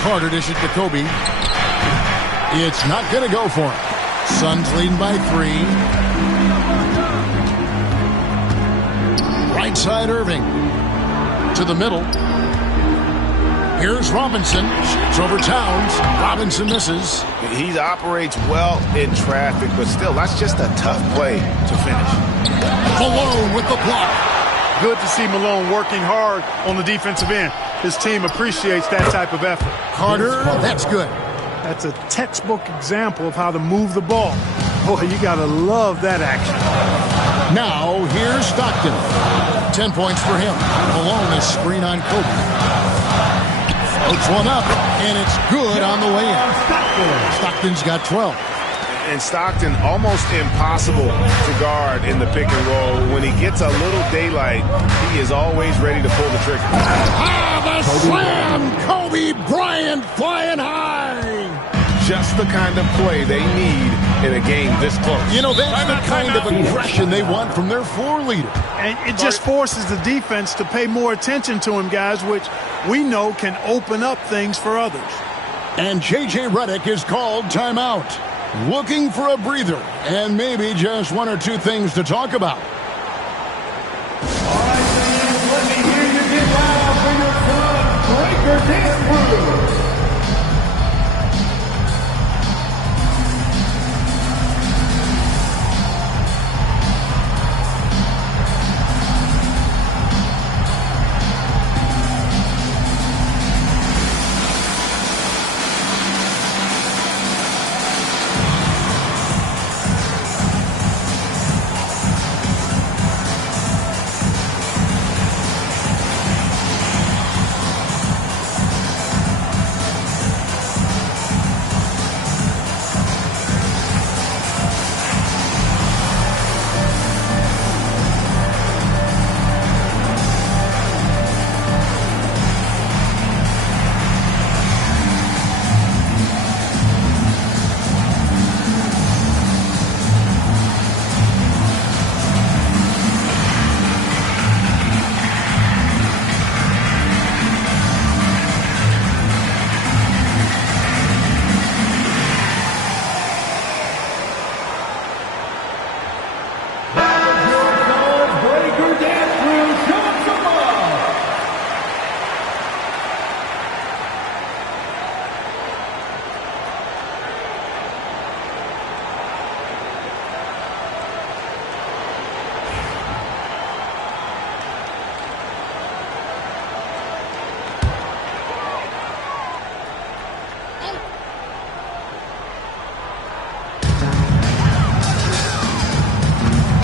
Carter dishes to Kobe. It's not going to go for him. Suns leading by 3. Right side Irving. To the middle. Here's Robinson. Shoots over Towns. Robinson misses. He operates well in traffic, but still, that's just a tough play to finish. Malone with the block. Good to see Malone working hard on the defensive end. His team appreciates that type of effort. Carter, that's good. That's a textbook example of how to move the ball. Boy, you got to love that action. Now, here's Stockton. 10 points for him. Malone is screen on Kobe. Puts one up, and it's good on the way in. Stockton's got 12. And Stockton almost impossible to guard in the pick and roll. When he gets a little daylight, he is always ready to pull the trigger. Ah, the slam! Kobe Bryant flying high! just the kind of play they need in a game this close. You know, that's the kind of aggression they want from their floor leader. And it just forces the defense to pay more attention to him, guys, which we know can open up things for others. And J.J. Redick is called timeout. Looking for a breather and maybe just one or two things to talk about. All right, fans, let me hear you get loud for your son, Breaker Dance Crew.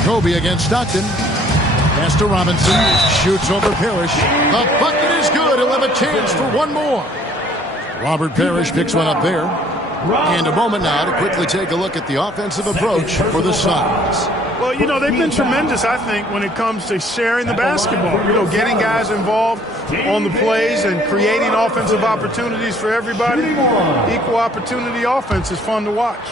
Kobe against Stockton. Pass to Robinson. Shoots over Parrish. The bucket is good. He'll have a chance for one more. Robert Parrish picks one up there. And a moment now to quickly take a look at the offensive approach for the Suns. Well, you know, they've been tremendous, I think, when it comes to sharing the basketball. You know, getting guys involved on the plays and creating offensive opportunities for everybody. Equal opportunity offense is fun to watch.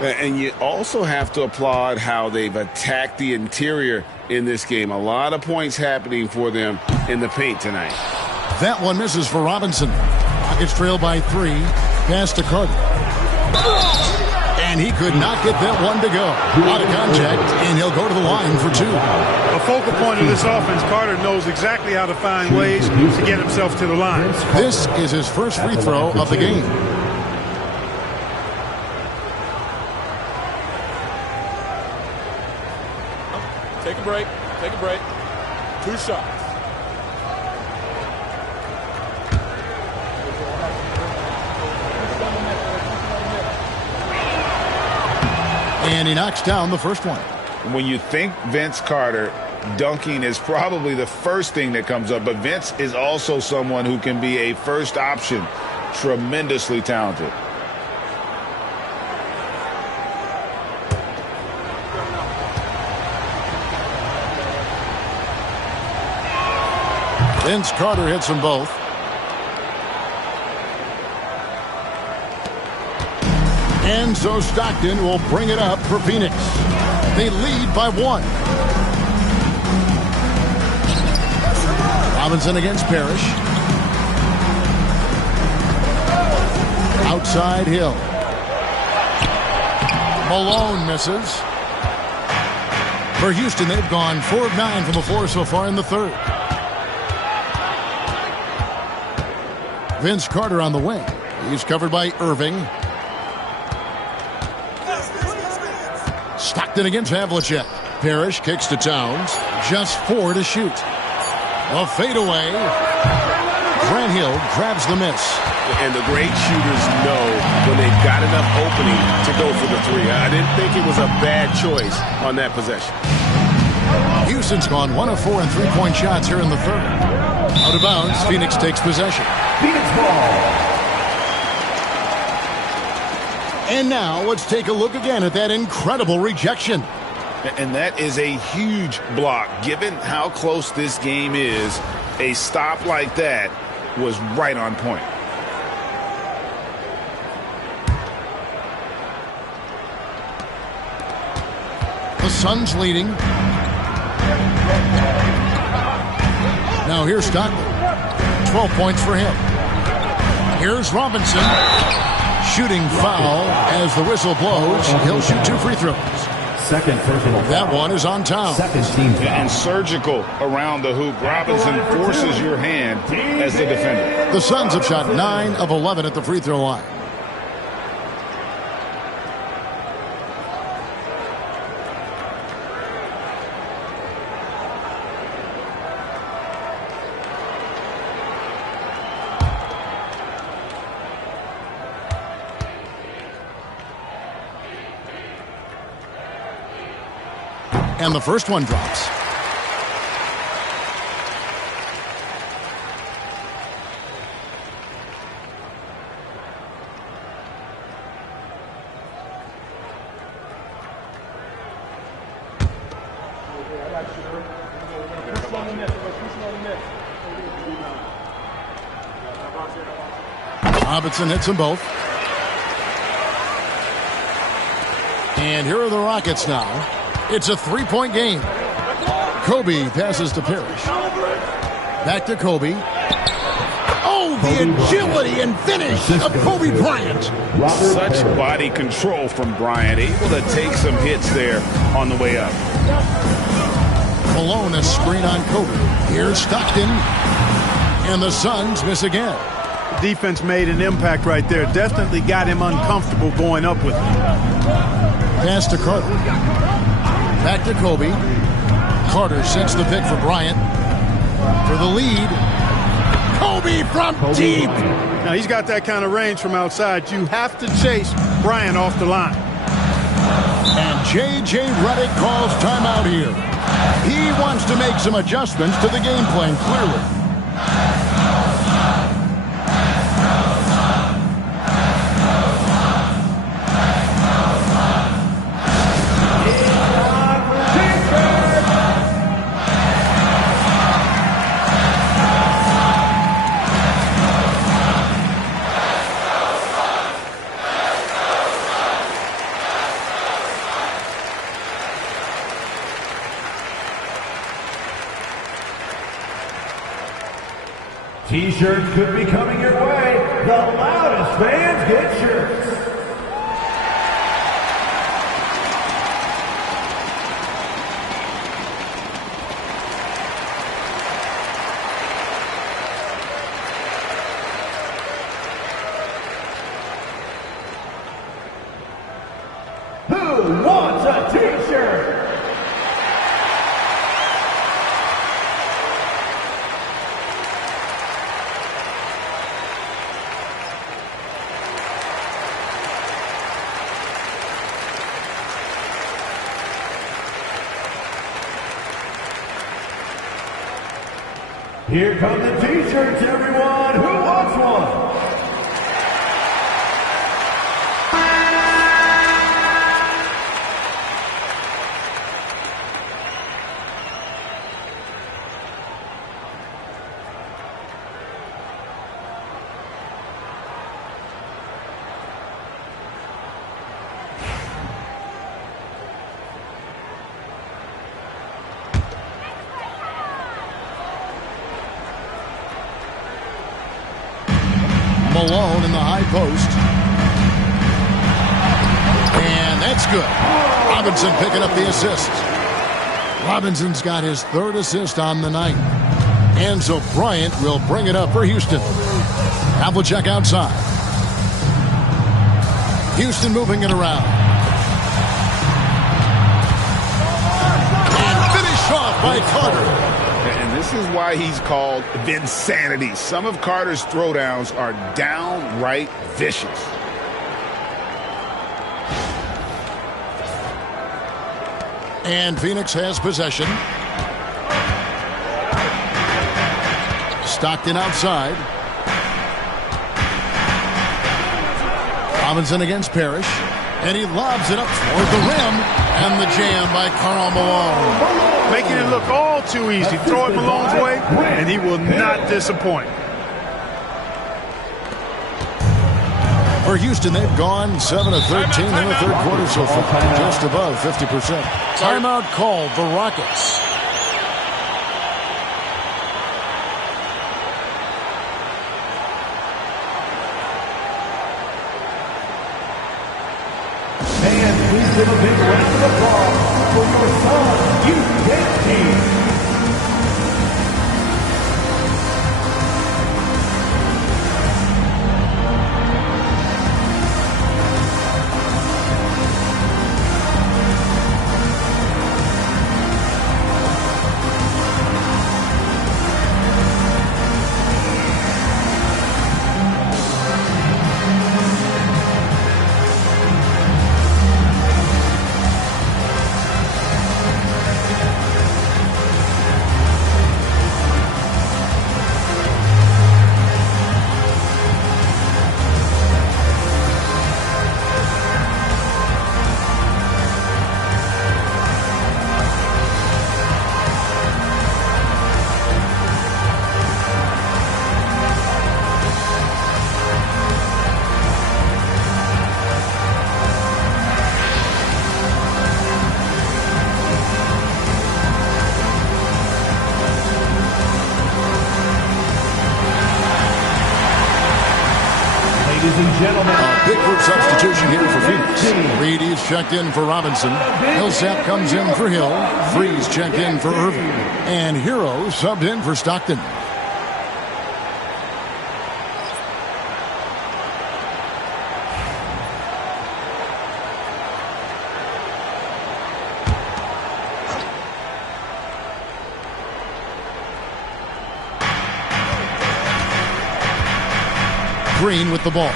And you also have to applaud how they've attacked the interior in this game. A lot of points happening for them in the paint tonight. That one misses for Robinson. Rockets trail by 3. Pass to Carter. And he could not get that one to go. Out of contact, and he'll go to the line for 2. A focal point of this offense, Carter knows exactly how to find ways to get himself to the line. This is his first free throw of the game. Take a break. Take a break. 2 shots. And he knocks down the first one. When you think Vince Carter, dunking is probably the first thing that comes up. But Vince is also someone who can be a first option. Tremendously talented. Vince Carter hits them both. And so Stockton will bring it up for Phoenix. They lead by 1. Robinson against Parrish. Outside Hill. Malone misses. For Houston, they've gone 4 of 9 from the floor so far in the third. Vince Carter on the wing. He's covered by Irving. Stockton against Havlicek. Parrish kicks to Towns. Just 4 to shoot. A fadeaway. Grant Hill grabs the miss. And the great shooters know when they've got enough opening to go for the 3. I didn't think it was a bad choice on that possession. Houston's gone 1 of 4 in 3-point shots here in the third. Out of bounds, Phoenix takes possession. Phoenix ball. And now let's take a look again at that incredible rejection. And that is a huge block. Given how close this game is, a stop like that was right on point. Suns leading. Now here's Stockton. 12 points for him. Here's Robinson. Shooting foul as the whistle blows. He'll shoot 2 free throws. Second personal. That one is on Towns. Second team foul. And surgical around the hoop. Robinson forces your hand as the defender. The Suns have shot 9 of 11 at the free throw line. And the first one drops. Robinson hits them both. And here are the Rockets now. It's a 3-point game. Kobe passes to Parrish. Back to Kobe. Oh, the agility and finish of Kobe Bryant. Such body control from Bryant. Able to take some hits there on the way up. Malone, a screen on Kobe. Here's Stockton. And the Suns miss again. The defense made an impact right there. Definitely got him uncomfortable going up with it. Pass to Carter. Back to Kobe. Carter sets the pick for Bryant. For the lead. Kobe from deep. Now, he's got that kind of range from outside. You have to chase Bryant off the line. And J.J. Redick calls timeout here. He wants to make some adjustments to the game plan, clearly. T-shirts could be coming your way. The loudest fans get shirts. Who wants a T-shirt? Here come the T-shirts, everyone. Who wants one? Malone in the high post. And that's good. Robinson picking up the assist. Robinson's got his 3rd assist on the night. And so Bryant will bring it up for Houston. Havlicek outside. Houston moving it around. And finished off by Carter. And this is why he's called Vinsanity. Some of Carter's throwdowns are downright vicious. And Phoenix has possession. Stockton outside. Robinson against Parrish. And he lobs it up toward the rim. And the jam by Karl Malone. Making it look all too easy. Throw it Malone's way, and he will not disappoint. For For Houston, they've gone 7 of 13 in the third quarter so far, just above 50%. Timeout called the Rockets. And please give a big round of applause for your son, U.K. A big group substitution here for Phoenix. Reed is checked in for Robinson. Millsap comes in for Hill. Freeze checked in for Irving. And Hero subbed in for Stockton. Green with the ball.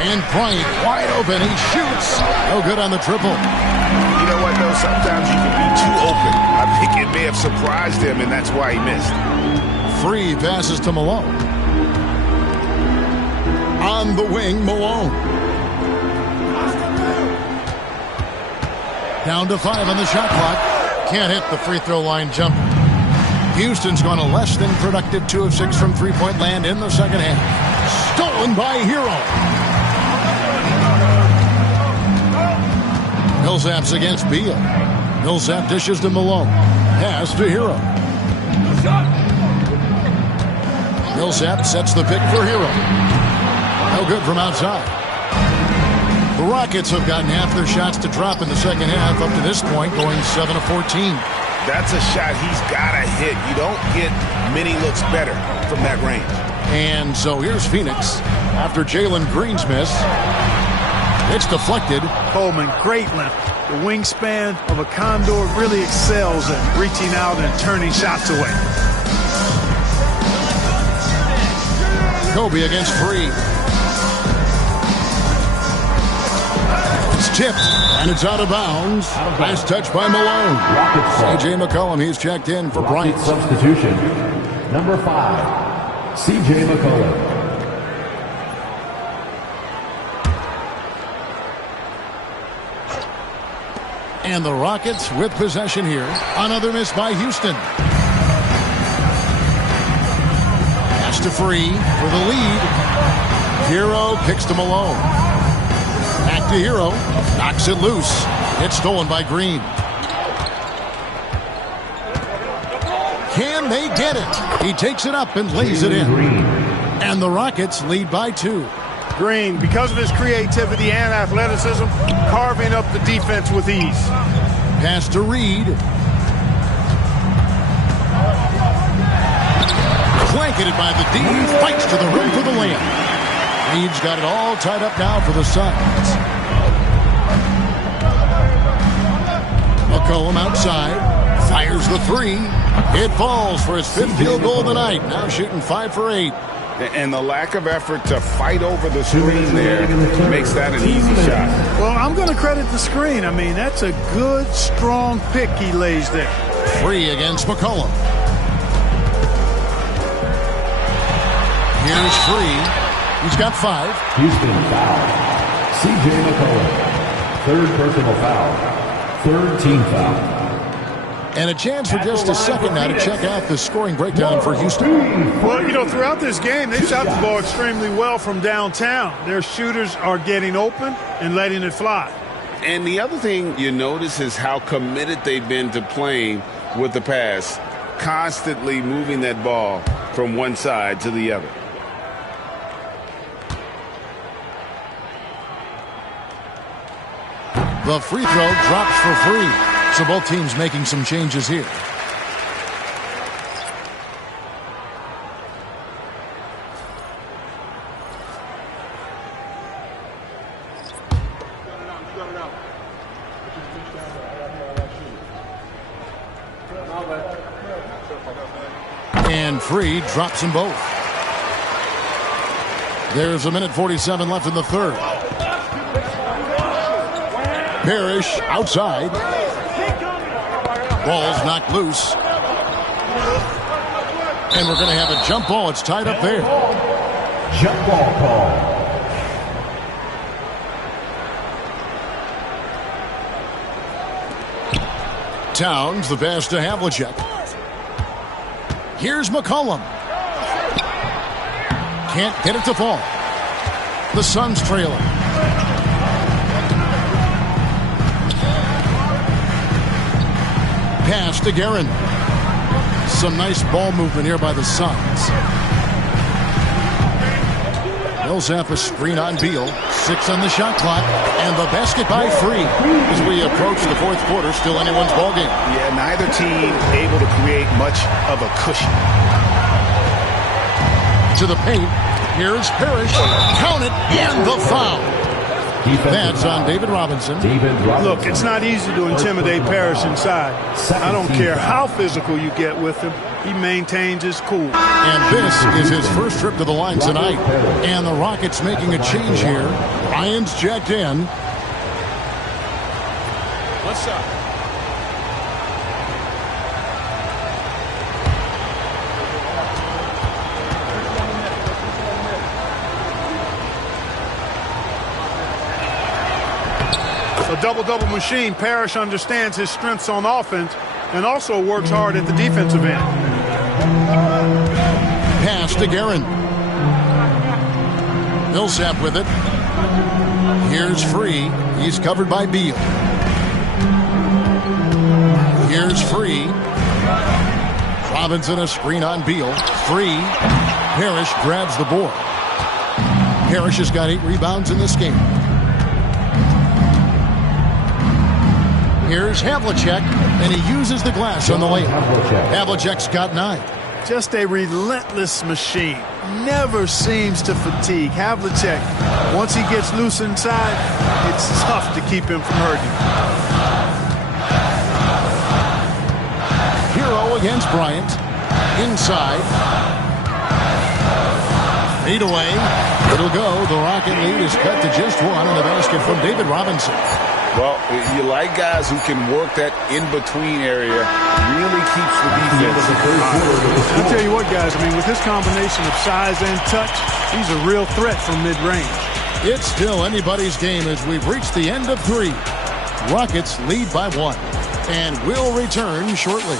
And Bryant wide open. He shoots. No good on the triple. You know what, though? Sometimes you can be too open. I think it may have surprised him, and that's why he missed. Free passes to Malone. On the wing, Malone. Down to 5 on the shot clock. Can't hit the free throw line jumper. Houston's gone a less than productive 2 of 6 from three-point land in the second half. Stolen by Hero. Millsap's against Beal. Millsap dishes to Malone. Pass to Hero. Millsap sets the pick for Hero. No good from outside. The Rockets have gotten half their shots to drop in the second half up to this point, going 7 of 14. That's a shot he's got to hit. You don't get many looks better from that range. And so here's Phoenix after Jalen Green's miss. It's deflected. Coleman, great length. The wingspan of a condor really excels at reaching out and turning shots away. Kobe against Free. It's tipped, and it's out of bounds. Last touch by Malone. C.J. McCollum, he's checked in for Bryant. Substitution, number 5, C.J. McCollum. And the Rockets with possession here. Another miss by Houston. Pass to Free for the lead. Hero kicks to Malone. Back to Hero. Knocks it loose. It's stolen by Green. Can they get it? He takes it up and lays it in. And the Rockets lead by 2. Green, because of his creativity and athleticism, carving up the defense with ease. Pass to Reed. Blanketed by the D. Fights to the rim for the layup. Reed's got it all tied up now for the Suns. McCollum outside. Fires the 3. It falls for his 5th field goal of the night. Now shooting 5 for 8. And the lack of effort to fight over the screen there makes that an easy shot. Well, I'm going to credit the screen. I mean, that's a good, strong pick he lays there. Free against McCollum. Here's Free. He's got 5. Houston foul. C.J. McCollum. 3rd personal foul. 3rd team foul. And a chance for just a second now to check out the scoring breakdown for Houston. Well, you know, throughout this game, they shot the ball extremely well from downtown. Their shooters are getting open and letting it fly. And the other thing you notice is how committed they've been to playing with the pass, constantly moving that ball from one side to the other. The free throw drops for free. So both teams making some changes here. And free drops them both. There's a minute 47 left in the third. Parrish outside. Ball's knocked loose. And we're going to have a jump ball. It's tied up there. Jump ball call. Towns, the pass to Havlicek. Here's McCollum. Can't get it to fall. The Suns trailing. Pass to Guerin. Some nice ball movement here by the Suns. Millsap a screen on Beal. 6 on the shot clock. And the basket by Free. As we approach the fourth quarter, still anyone's ball game. Yeah, neither team able to create much of a cushion. To the paint. Here's Parrish. Count it. And the foul. That's on David Robinson. Look, it's not easy to intimidate Parrish inside. I don't care how physical you get with him. He maintains his cool. And this is his first trip to the line tonight. And the Rockets making a change here. Ryan's checked in. Let's shot. A double-double machine. Parrish understands his strengths on offense and also works hard at the defensive end. Pass to Guerin. Millsap with it. Here's Free. He's covered by Beal. Here's Free. Robinson a screen on Beal. Free. Parrish grabs the board. Parrish has got 8 rebounds in this game. Here's Havlicek, and he uses the glass on the layup. Havlicek's got 9. Just a relentless machine. Never seems to fatigue. Havlicek, once he gets loose inside, it's tough to keep him from hurting. Hero against Bryant. Inside. Fade away. It'll go. The Rocket lead is cut to just 1 on the basket from David Robinson. Well, you like guys who can work that in-between area. Really keeps the defense. I'll tell you what, guys, I mean, with this combination of size and touch, he's a real threat from mid-range. It's still anybody's game as we've reached the end of 3. Rockets lead by 1. And will return shortly.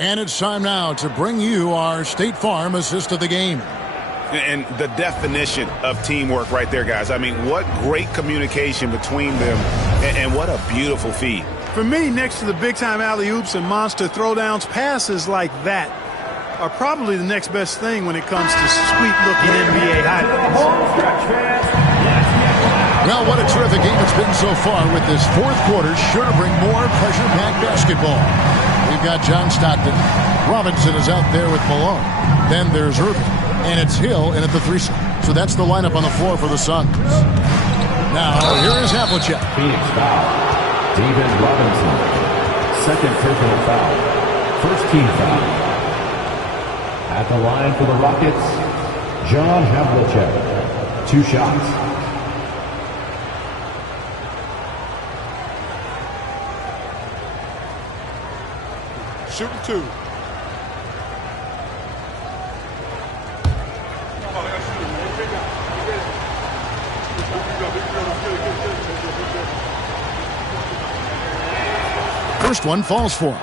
And it's time now to bring you our State Farm assist of the game. And the definition of teamwork right there, guys. I mean, what great communication between them, and what a beautiful feed. For me, next to the big-time alley-oops and monster throwdowns, passes like that are probably the next best thing when it comes to sweet-looking NBA highlights. Well, what a terrific game it's been so far with this fourth quarter. Sure to bring more pressure-packed basketball. We've got John Stockton. Robinson is out there with Malone. Then there's Irving. And it's Hill in at the 3. So that's the lineup on the floor for the Suns. Now, here is Havlicek. Phoenix foul. David Robinson. Second personal foul. First team foul. At the line for the Rockets, John Havlicek. 2 shots. Shooting 2. first one falls for him.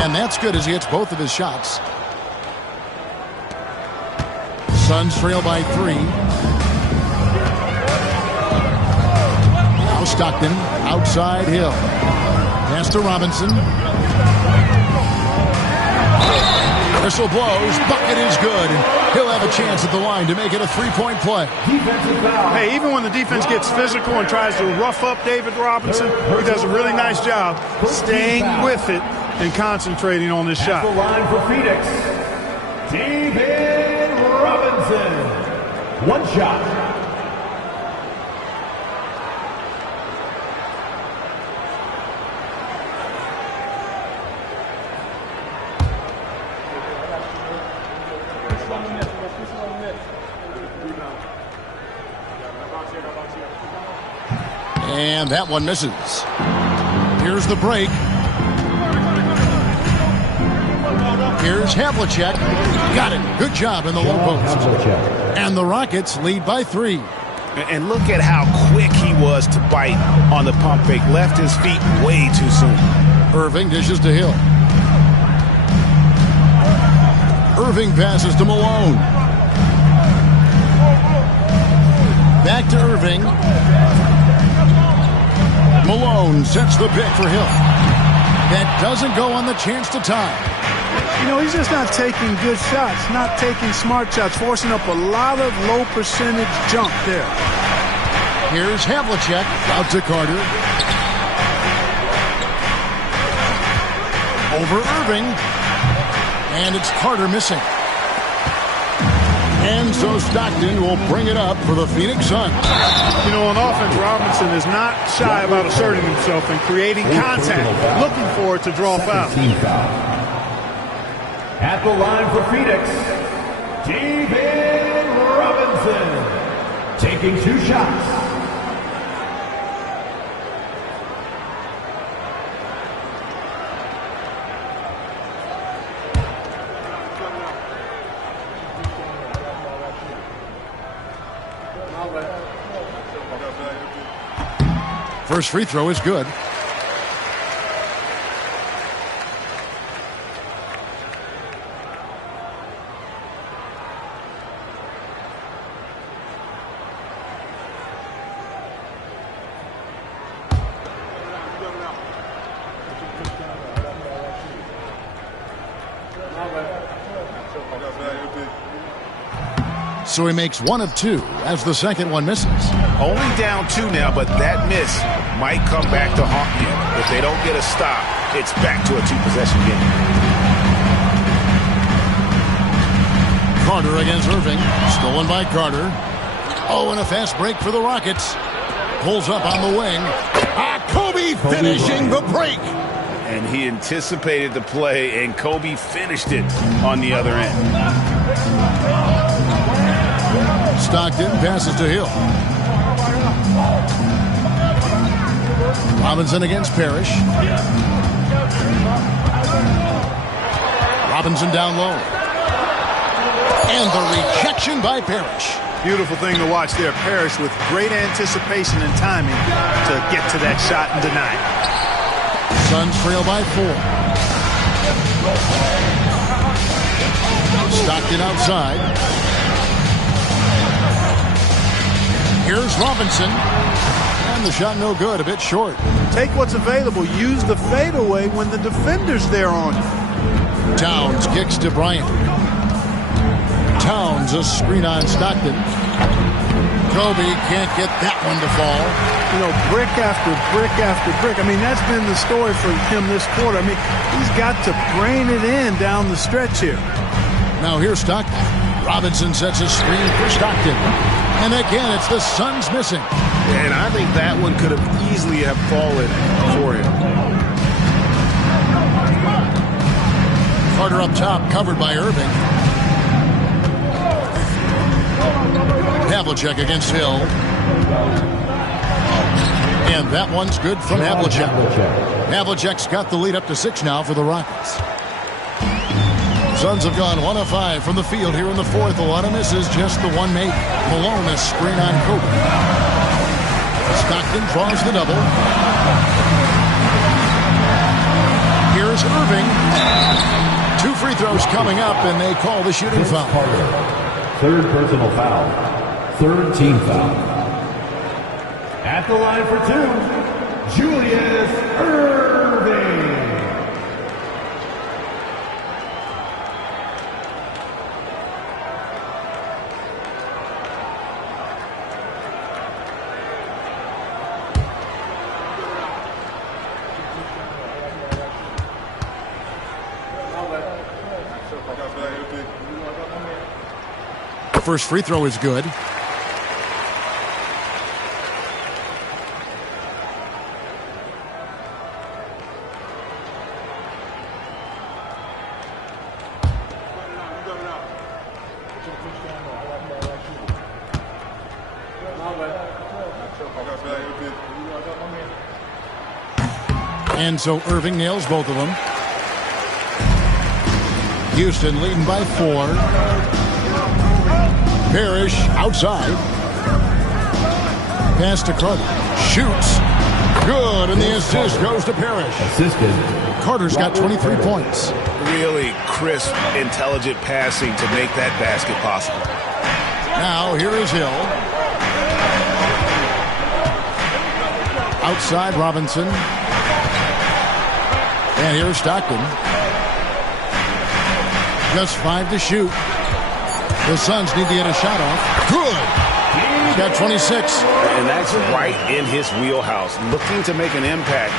And that's good as he hits both of his shots. Suns trail by 3. Now Stockton, outside Hill. Pass to Robinson. Whistle blows, bucket is good. He'll have a chance at the line to make it a 3-point play. Hey, even when the defense gets physical and tries to rough up David Robinson, he does a really nice job staying with it and concentrating on this shot. The line for Phoenix, David Robinson. One shot. And that one misses. Here's the break. Here's Havlicek. Got it. Good job in the low post. And the Rockets lead by 3. And look at how quick he was to bite on the pump fake. Left his feet way too soon. Irving dishes to Hill. Irving passes to Malone. Back to Irving. Malone sets the pick for Hill. That doesn't go on the chance to tie. You know, he's just not taking good shots, not taking smart shots, forcing up a lot of low percentage jump there. Here's Havlicek out to Carter. Over Irving. And it's Carter missing. And so Stockton will bring it up for the Phoenix Suns. You know, on offense, Robinson is not shy about asserting himself and creating contact, looking for it to draw foul. At the line for Phoenix, David Robinson, taking 2 shots. First free throw is good. So he makes 1 of 2 as the second one misses. Only down 2 now, but that miss might come back to haunt him. If they don't get a stop, it's back to a 2-possession game. Carter against Irving. Stolen by Carter. Oh, and a fast break for the Rockets. Pulls up on the wing. Kobe finishing the break. And he anticipated the play, and Kobe finished it on the other end. Stockton passes to Hill. Robinson against Parrish. Robinson down low. And the rejection by Parrish. Beautiful thing to watch there. Parrish with great anticipation and timing to get to that shot and deny it. Suns trail by 4. Stockton outside. Here's Robinson. And the shot no good, a bit short. Take what's available. Use the fadeaway when the defender's there on you. Towns kicks to Bryant. Towns a screen on Stockton. Kobe can't get that one to fall. You know, brick after brick after brick. I mean, that's been the story for him this quarter. I mean, he's got to brain it in down the stretch here. Now here's Stockton. Robinson sets a screen for Stockton. And again, it's the Suns missing. And I think that one could have easily have fallen for him. Carter up top, covered by Irving. Havlicek against Hill. And that one's good from Havlicek. Havlicek's got the lead up to 6 now for the Rockets. Suns have gone 1 of 5 from the field here in the fourth. A lot of misses, just the one make. Malone a screen on Kobe. Stockton draws the double. Here's Irving. 2 free throws coming up, and they call the shooting foul. Third personal foul. Third team foul. At the line for 2, Julius Irving. First free throw is good. And so Irving nails both of them. Houston leading by 4. Parrish outside. Pass to Carter. Shoots. Good, and the assist goes to Parrish. Assisted. Carter's got 23 points. Really crisp, intelligent passing to make that basket possible. Now here is Hill. Outside Robinson. And here's Stockton. Just 5 to shoot. The Suns need to get a shot off. Good. He's got 26. And that's right in his wheelhouse, looking to make an impact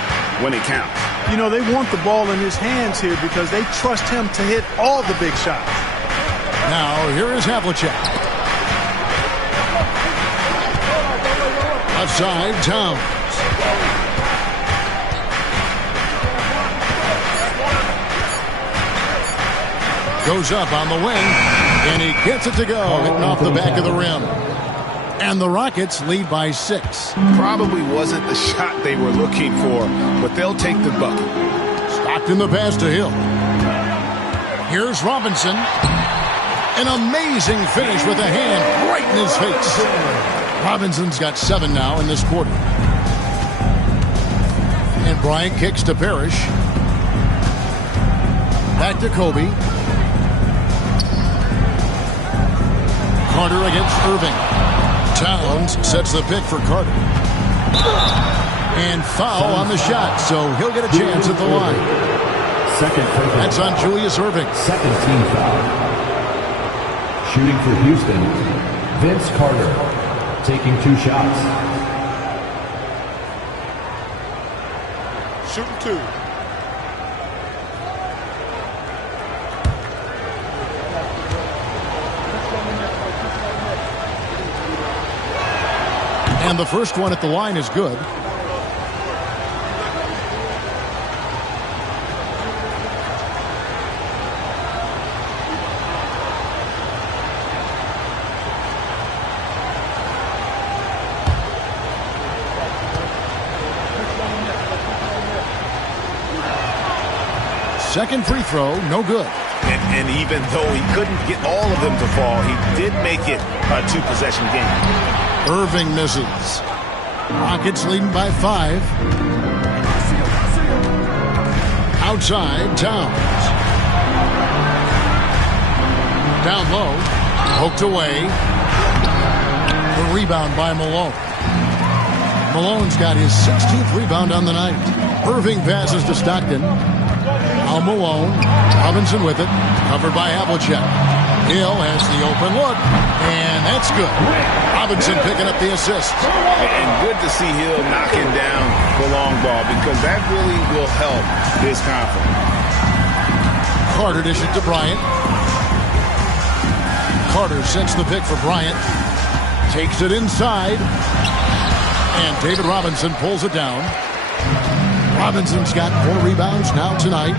when it counts. You know, they want the ball in his hands here because they trust him to hit all the big shots. Now, here is Havlicek. Outside, Towns. Goes up on the wing, and he gets it to go, hitting off the back of the rim. And the Rockets lead by 6. Probably wasn't the shot they were looking for, but they'll take the bucket. Stockton the pass to Hill. Here's Robinson. An amazing finish with a hand right in his face. Robinson's got 7 now in this quarter. And Bryant kicks to Parrish. Back to Kobe. Carter against Irving. Towns sets the pick for Carter. And foul on the shot, so he'll get a chance at the line. That's on Julius Irving. Second team foul. Shooting for Houston, Vince Carter, taking 2 shots. Shooting 2. And the first one at the line is good. Second free throw, no good. And even though he couldn't get all of them to fall, he did make it a 2-possession game. Irving misses. Rockets leading by 5. Outside, Towns. Down low. Poked away. The rebound by Malone. Malone's got his 16th rebound on the night. Irving passes to Stockton. Now Malone. Robinson with it. Covered by Havlicek. Hill has the open look. And that's good. Robinson picking up the assist. And good to see Hill knocking down the long ball because that really will help his confidence. Carter dishes to Bryant. Carter sets the pick for Bryant. Takes it inside. And David Robinson pulls it down. Robinson's got 4 rebounds now tonight.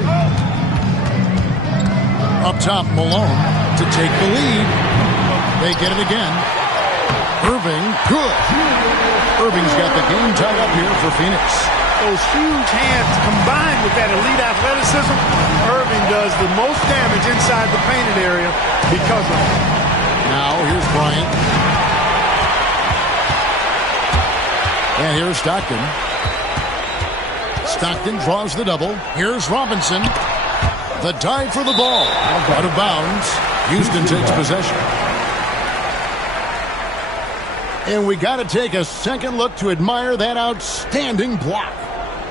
Up top, Malone to take the lead. They get it again. Irving, good. Irving's got the game tied up here for Phoenix. Those huge hands combined with that elite athleticism, Irving does the most damage inside the painted area because of it. Now, here's Bryant. And here's Stockton. Stockton draws the double. Here's Robinson. The dive for the ball. Out of bounds. Houston takes possession. And we got to take a second look to admire that outstanding block.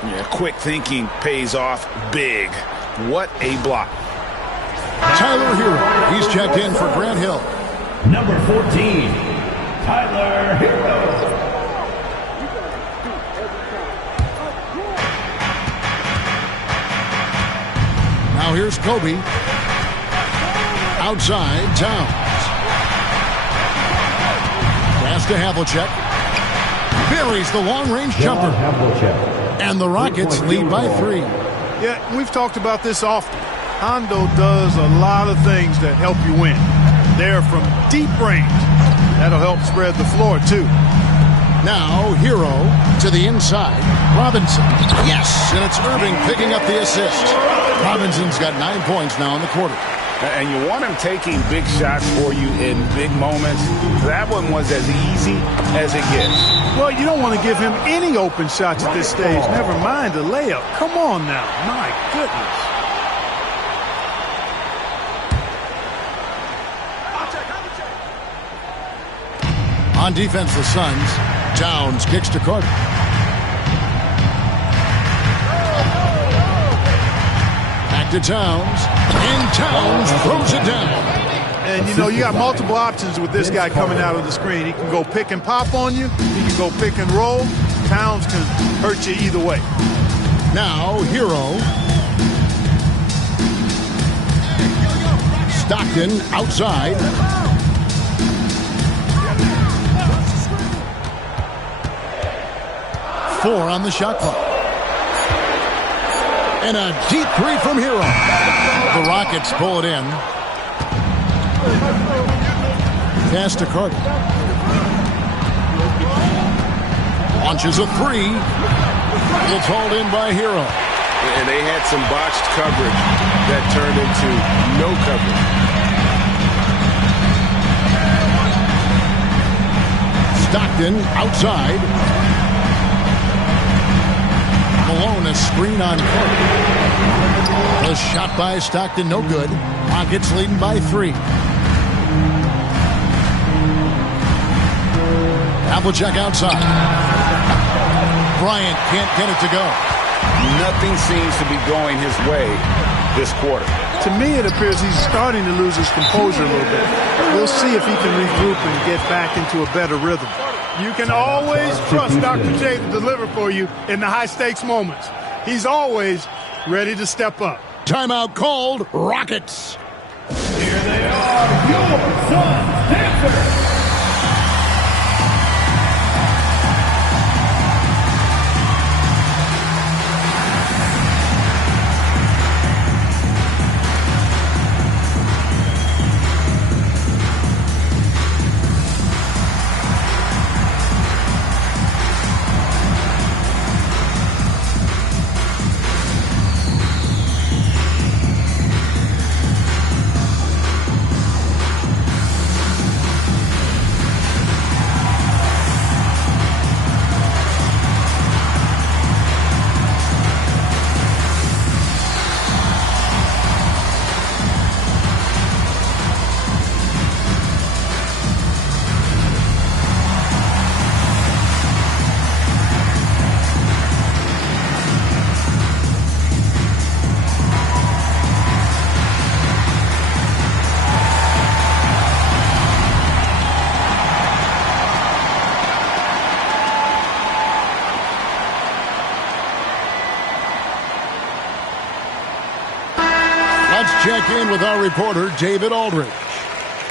Yeah, quick thinking pays off big. What a block. Tyler Hero. He's checked in for Grant Hill. Number 14, Tyler Hero. Now here's Kobe. Outside, Towns. Pass to Havlicek. Buries the long-range jumper. And the Rockets lead by 3. Yeah, we've talked about this often. Hondo does a lot of things that help you win. They're from deep range. That'll help spread the floor, too. Now, Hero to the inside. Robinson. Yes, and it's Irving picking up the assist. Robinson's got 9 points now in the quarter. And you want him taking big shots for you in big moments. That one was as easy as it gets. Well, you don't want to give him any open shots at this stage. Never mind a layup. Come on now. My goodness. On defense, the Suns. Towns kicks to Carter. Back to Towns. And Towns throws it down. And, you know, you got multiple options with this guy coming out of the screen. He can go pick and pop on you. He can go pick and roll. Towns can hurt you either way. Now, Hero. Stockton outside. Four on the shot clock. And a deep three from Hero. The Rockets pull it in. Pass to Carter. Launches a three. It's hauled in by Hero. And they had some botched coverage that turned into no coverage. Stockton outside. Malone, a screen on Carter. The shot by Stockton, no good. Rockets leading by 3. Havlicek outside. Bryant can't get it to go. Nothing seems to be going his way this quarter. To me, it appears he's starting to lose his composure a little bit. We'll see if he can regroup and get back into a better rhythm. You can always trust Dr. J to deliver for you in the high-stakes moments. He's always ready to step up. Timeout called. Rockets. Here they are, your Suns Panthers. Check in with our reporter, David Aldridge.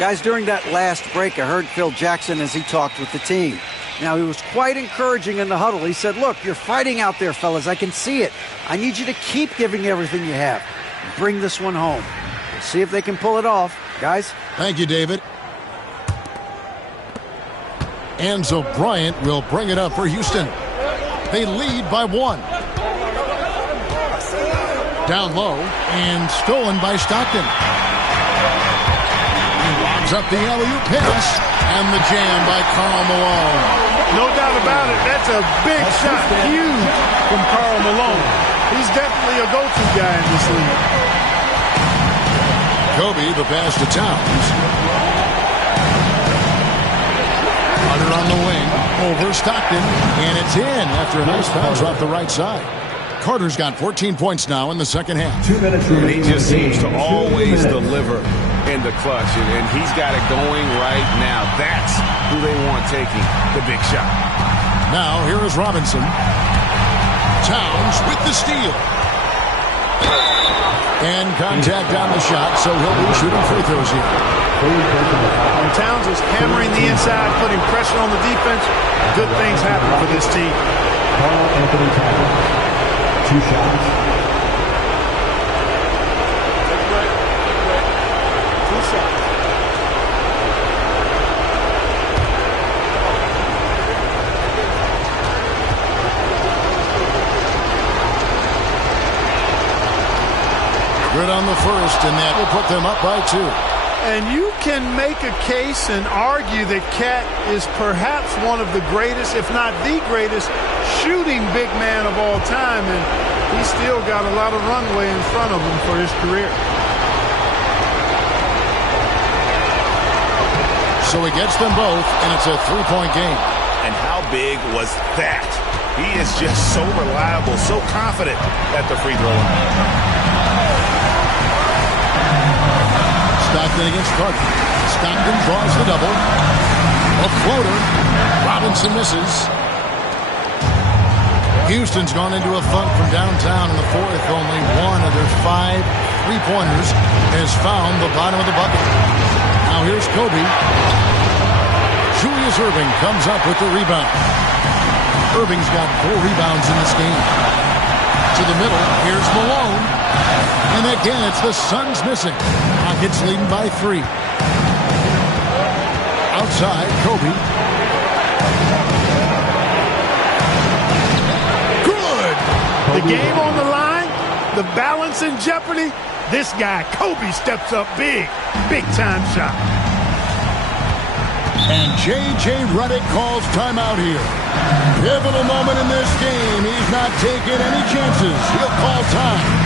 Guys, during that last break, I heard Phil Jackson as he talked with the team. Now, he was quite encouraging in the huddle. He said, look, you're fighting out there, fellas. I can see it. I need you to keep giving everything you have. Bring this one home. We'll see if they can pull it off. Guys? Thank you, David. Enzo Bryant will bring it up for Houston. They lead by 1. Down low and stolen by Stockton. He lobs up the alley-oop pass and the jam by Karl Malone. No doubt about it. That's a big shot. Huge from Karl Malone. He's definitely a go-to guy in this league. Kobe, the pass to Towns. Hunter on the wing. Over Stockton. And it's in after a nice bounce off the right side. Carter's got 14 points now in the second half. 2 minutes remaining. He just seems to always deliver in the clutch, and he's got it going right now. That's who they want taking the big shot. Now, here is Robinson. Towns with the steal. And contact on the shot, so he'll be shooting free throws here. Towns is hammering the inside, putting pressure on the defense. Good things happen for this team. Carl Anthony Towns. 2 shots. Good on the first, and that will put them up by 2. And you can make a case and argue that Cat is perhaps one of the greatest, if not the greatest, shooting big man of all time. And he's still got a lot of runway in front of him for his career. So he gets them both, and it's a 3-point game. And how big was that? He is just so reliable, so confident at the free throw line. Stockton against Carter. Stockton draws the double. A floater. Robinson misses. Houston's gone into a funk from downtown in the fourth. Only one of their 5 3-pointers has found the bottom of the bucket. Now here's Kobe. Julius Erving comes up with the rebound. Irving's got 4 rebounds in this game. To the middle, here's Malone. And again, it's the Suns missing. Rockets leading by 3. Outside, Kobe. Good! The game on the line, the balance in jeopardy. This guy, Kobe, steps up big. Big-time shot. And J.J. Redick calls timeout here. Pivotal moment in this game. He's not taking any chances. He'll call time.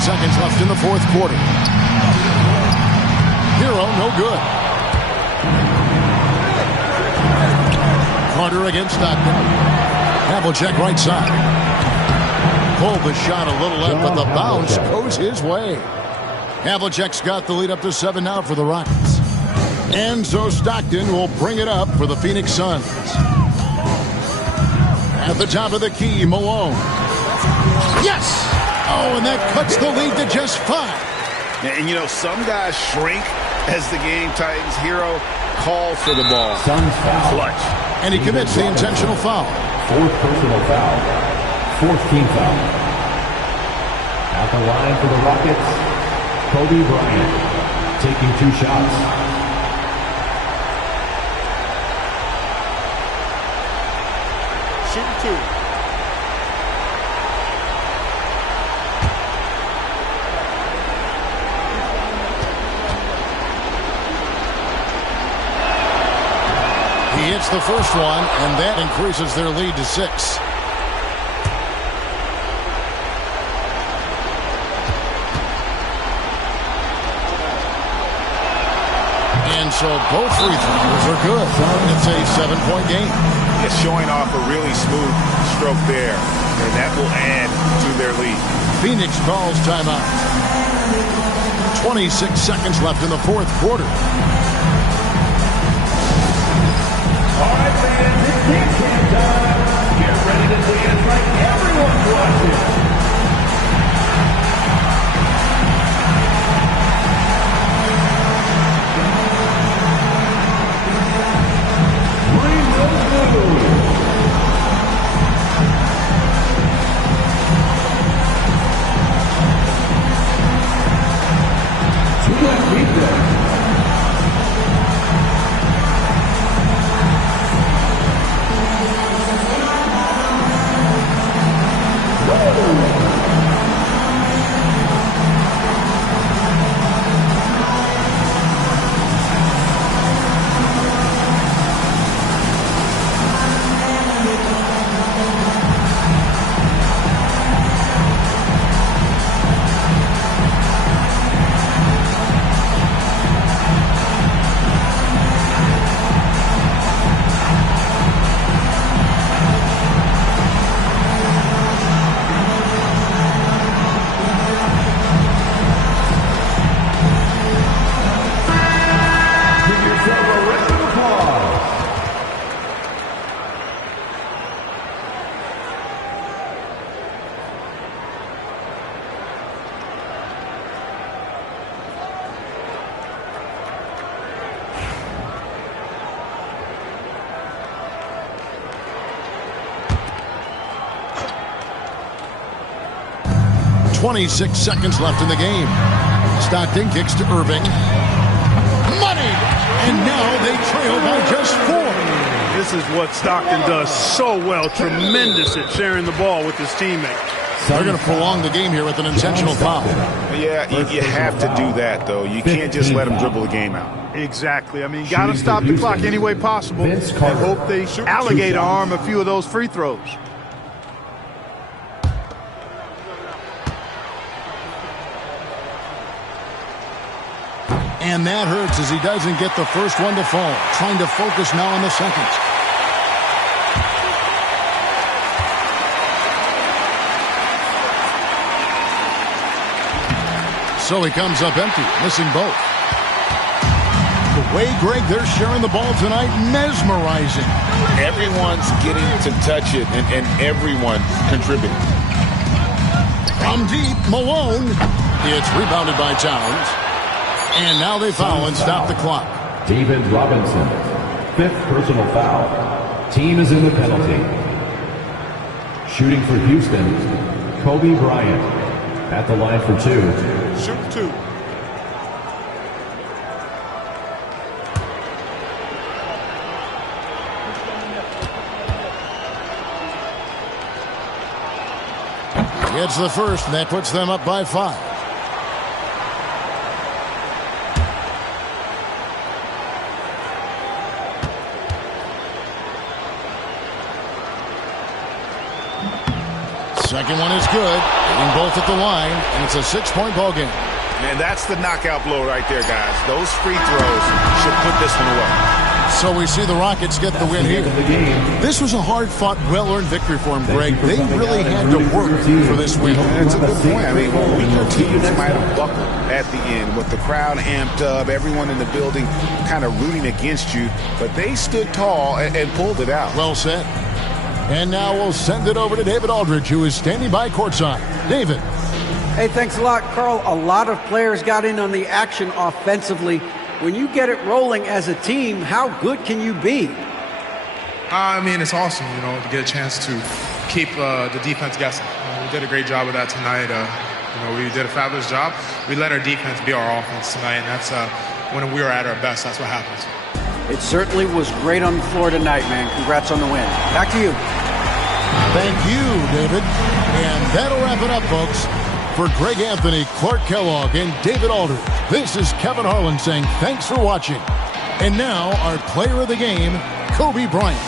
Seconds left in the fourth quarter. Hero, no good. Carter against Stockton. Havlicek right side. Pulled the shot a little left, but the bounce goes his way. Havlicek's got the lead up to 7 now for the Rockets. And so Stockton will bring it up for the Phoenix Suns. At the top of the key, Malone. Yes! Oh, and that cuts the lead to just 5. And, you know, some guys shrink as the game tightens. Hero calls for the ball. Suns foul. Clutch. And he commits the intentional foul. 4th personal foul. 4th team foul. At the line for the Rockets, Kobe Bryant taking 2 shots. Shooting 2. He hits the first one, and that increases their lead to 6. And so both free throws are good. It's a 7-point game. It's showing off a really smooth stroke there, and that will add to their lead. Phoenix calls timeout. 26 seconds left in the 4th quarter. All right, fans, it's dance time. Get ready to dance like everyone's watching. Bring those moves. To that defense. .26 seconds left in the game. Stockton kicks to Irving. Money! And now they trail by just 4. This is what Stockton does so well. Tremendous at sharing the ball with his teammates. They're going to prolong the game here with an intentional foul. Yeah, you have to do that, though. You can't just let him dribble the game out. Exactly. I mean, you got to stop the clock any way possible and hope they alligator arm a few of those free throws. And that hurts as he doesn't get the first one to fall. Trying to focus now on the second. So he comes up empty, missing both. The way, Greg, they're sharing the ball tonight, mesmerizing. Everyone's getting to touch it, and everyone contributing. From deep, Malone. It's rebounded by Towns. And now they foul and stop the clock. David Robinson, 5th personal foul. Team is in the penalty. Shooting for Houston, Kobe Bryant at the line for 2. Shoot 2. Gets the first, and that puts them up by 5. Second one is good. Hitting both at the line, and it's a 6-point ball game. And that's the knockout blow right there, guys. Those free throws should put this one away. So we see the Rockets get the win here. This was a hard-fought, well-earned victory for them, Greg. They really had to work for this win. That's a good point. I mean, weaker teams might have buckled at the end with the crowd amped up, everyone in the building kind of rooting against you, but they stood tall and pulled it out. Well said. And now we'll send it over to David Aldridge, who is standing by courtside. David. Hey, thanks a lot, Carl. A lot of players got in on the action offensively. When you get it rolling as a team, how good can you be? I mean, it's awesome, to get a chance to keep the defense guessing. We did a great job of that tonight. We did a fabulous job. We let our defense be our offense tonight, and that's when we were at our best. That's what happens. It certainly was great on the floor tonight, man. Congrats on the win. Back to you. Thank you, David. And that'll wrap it up, folks. For Greg Anthony, Clark Kellogg, and David Aldridge, this is Kevin Harlan saying thanks for watching. And now, our player of the game, Kobe Bryant.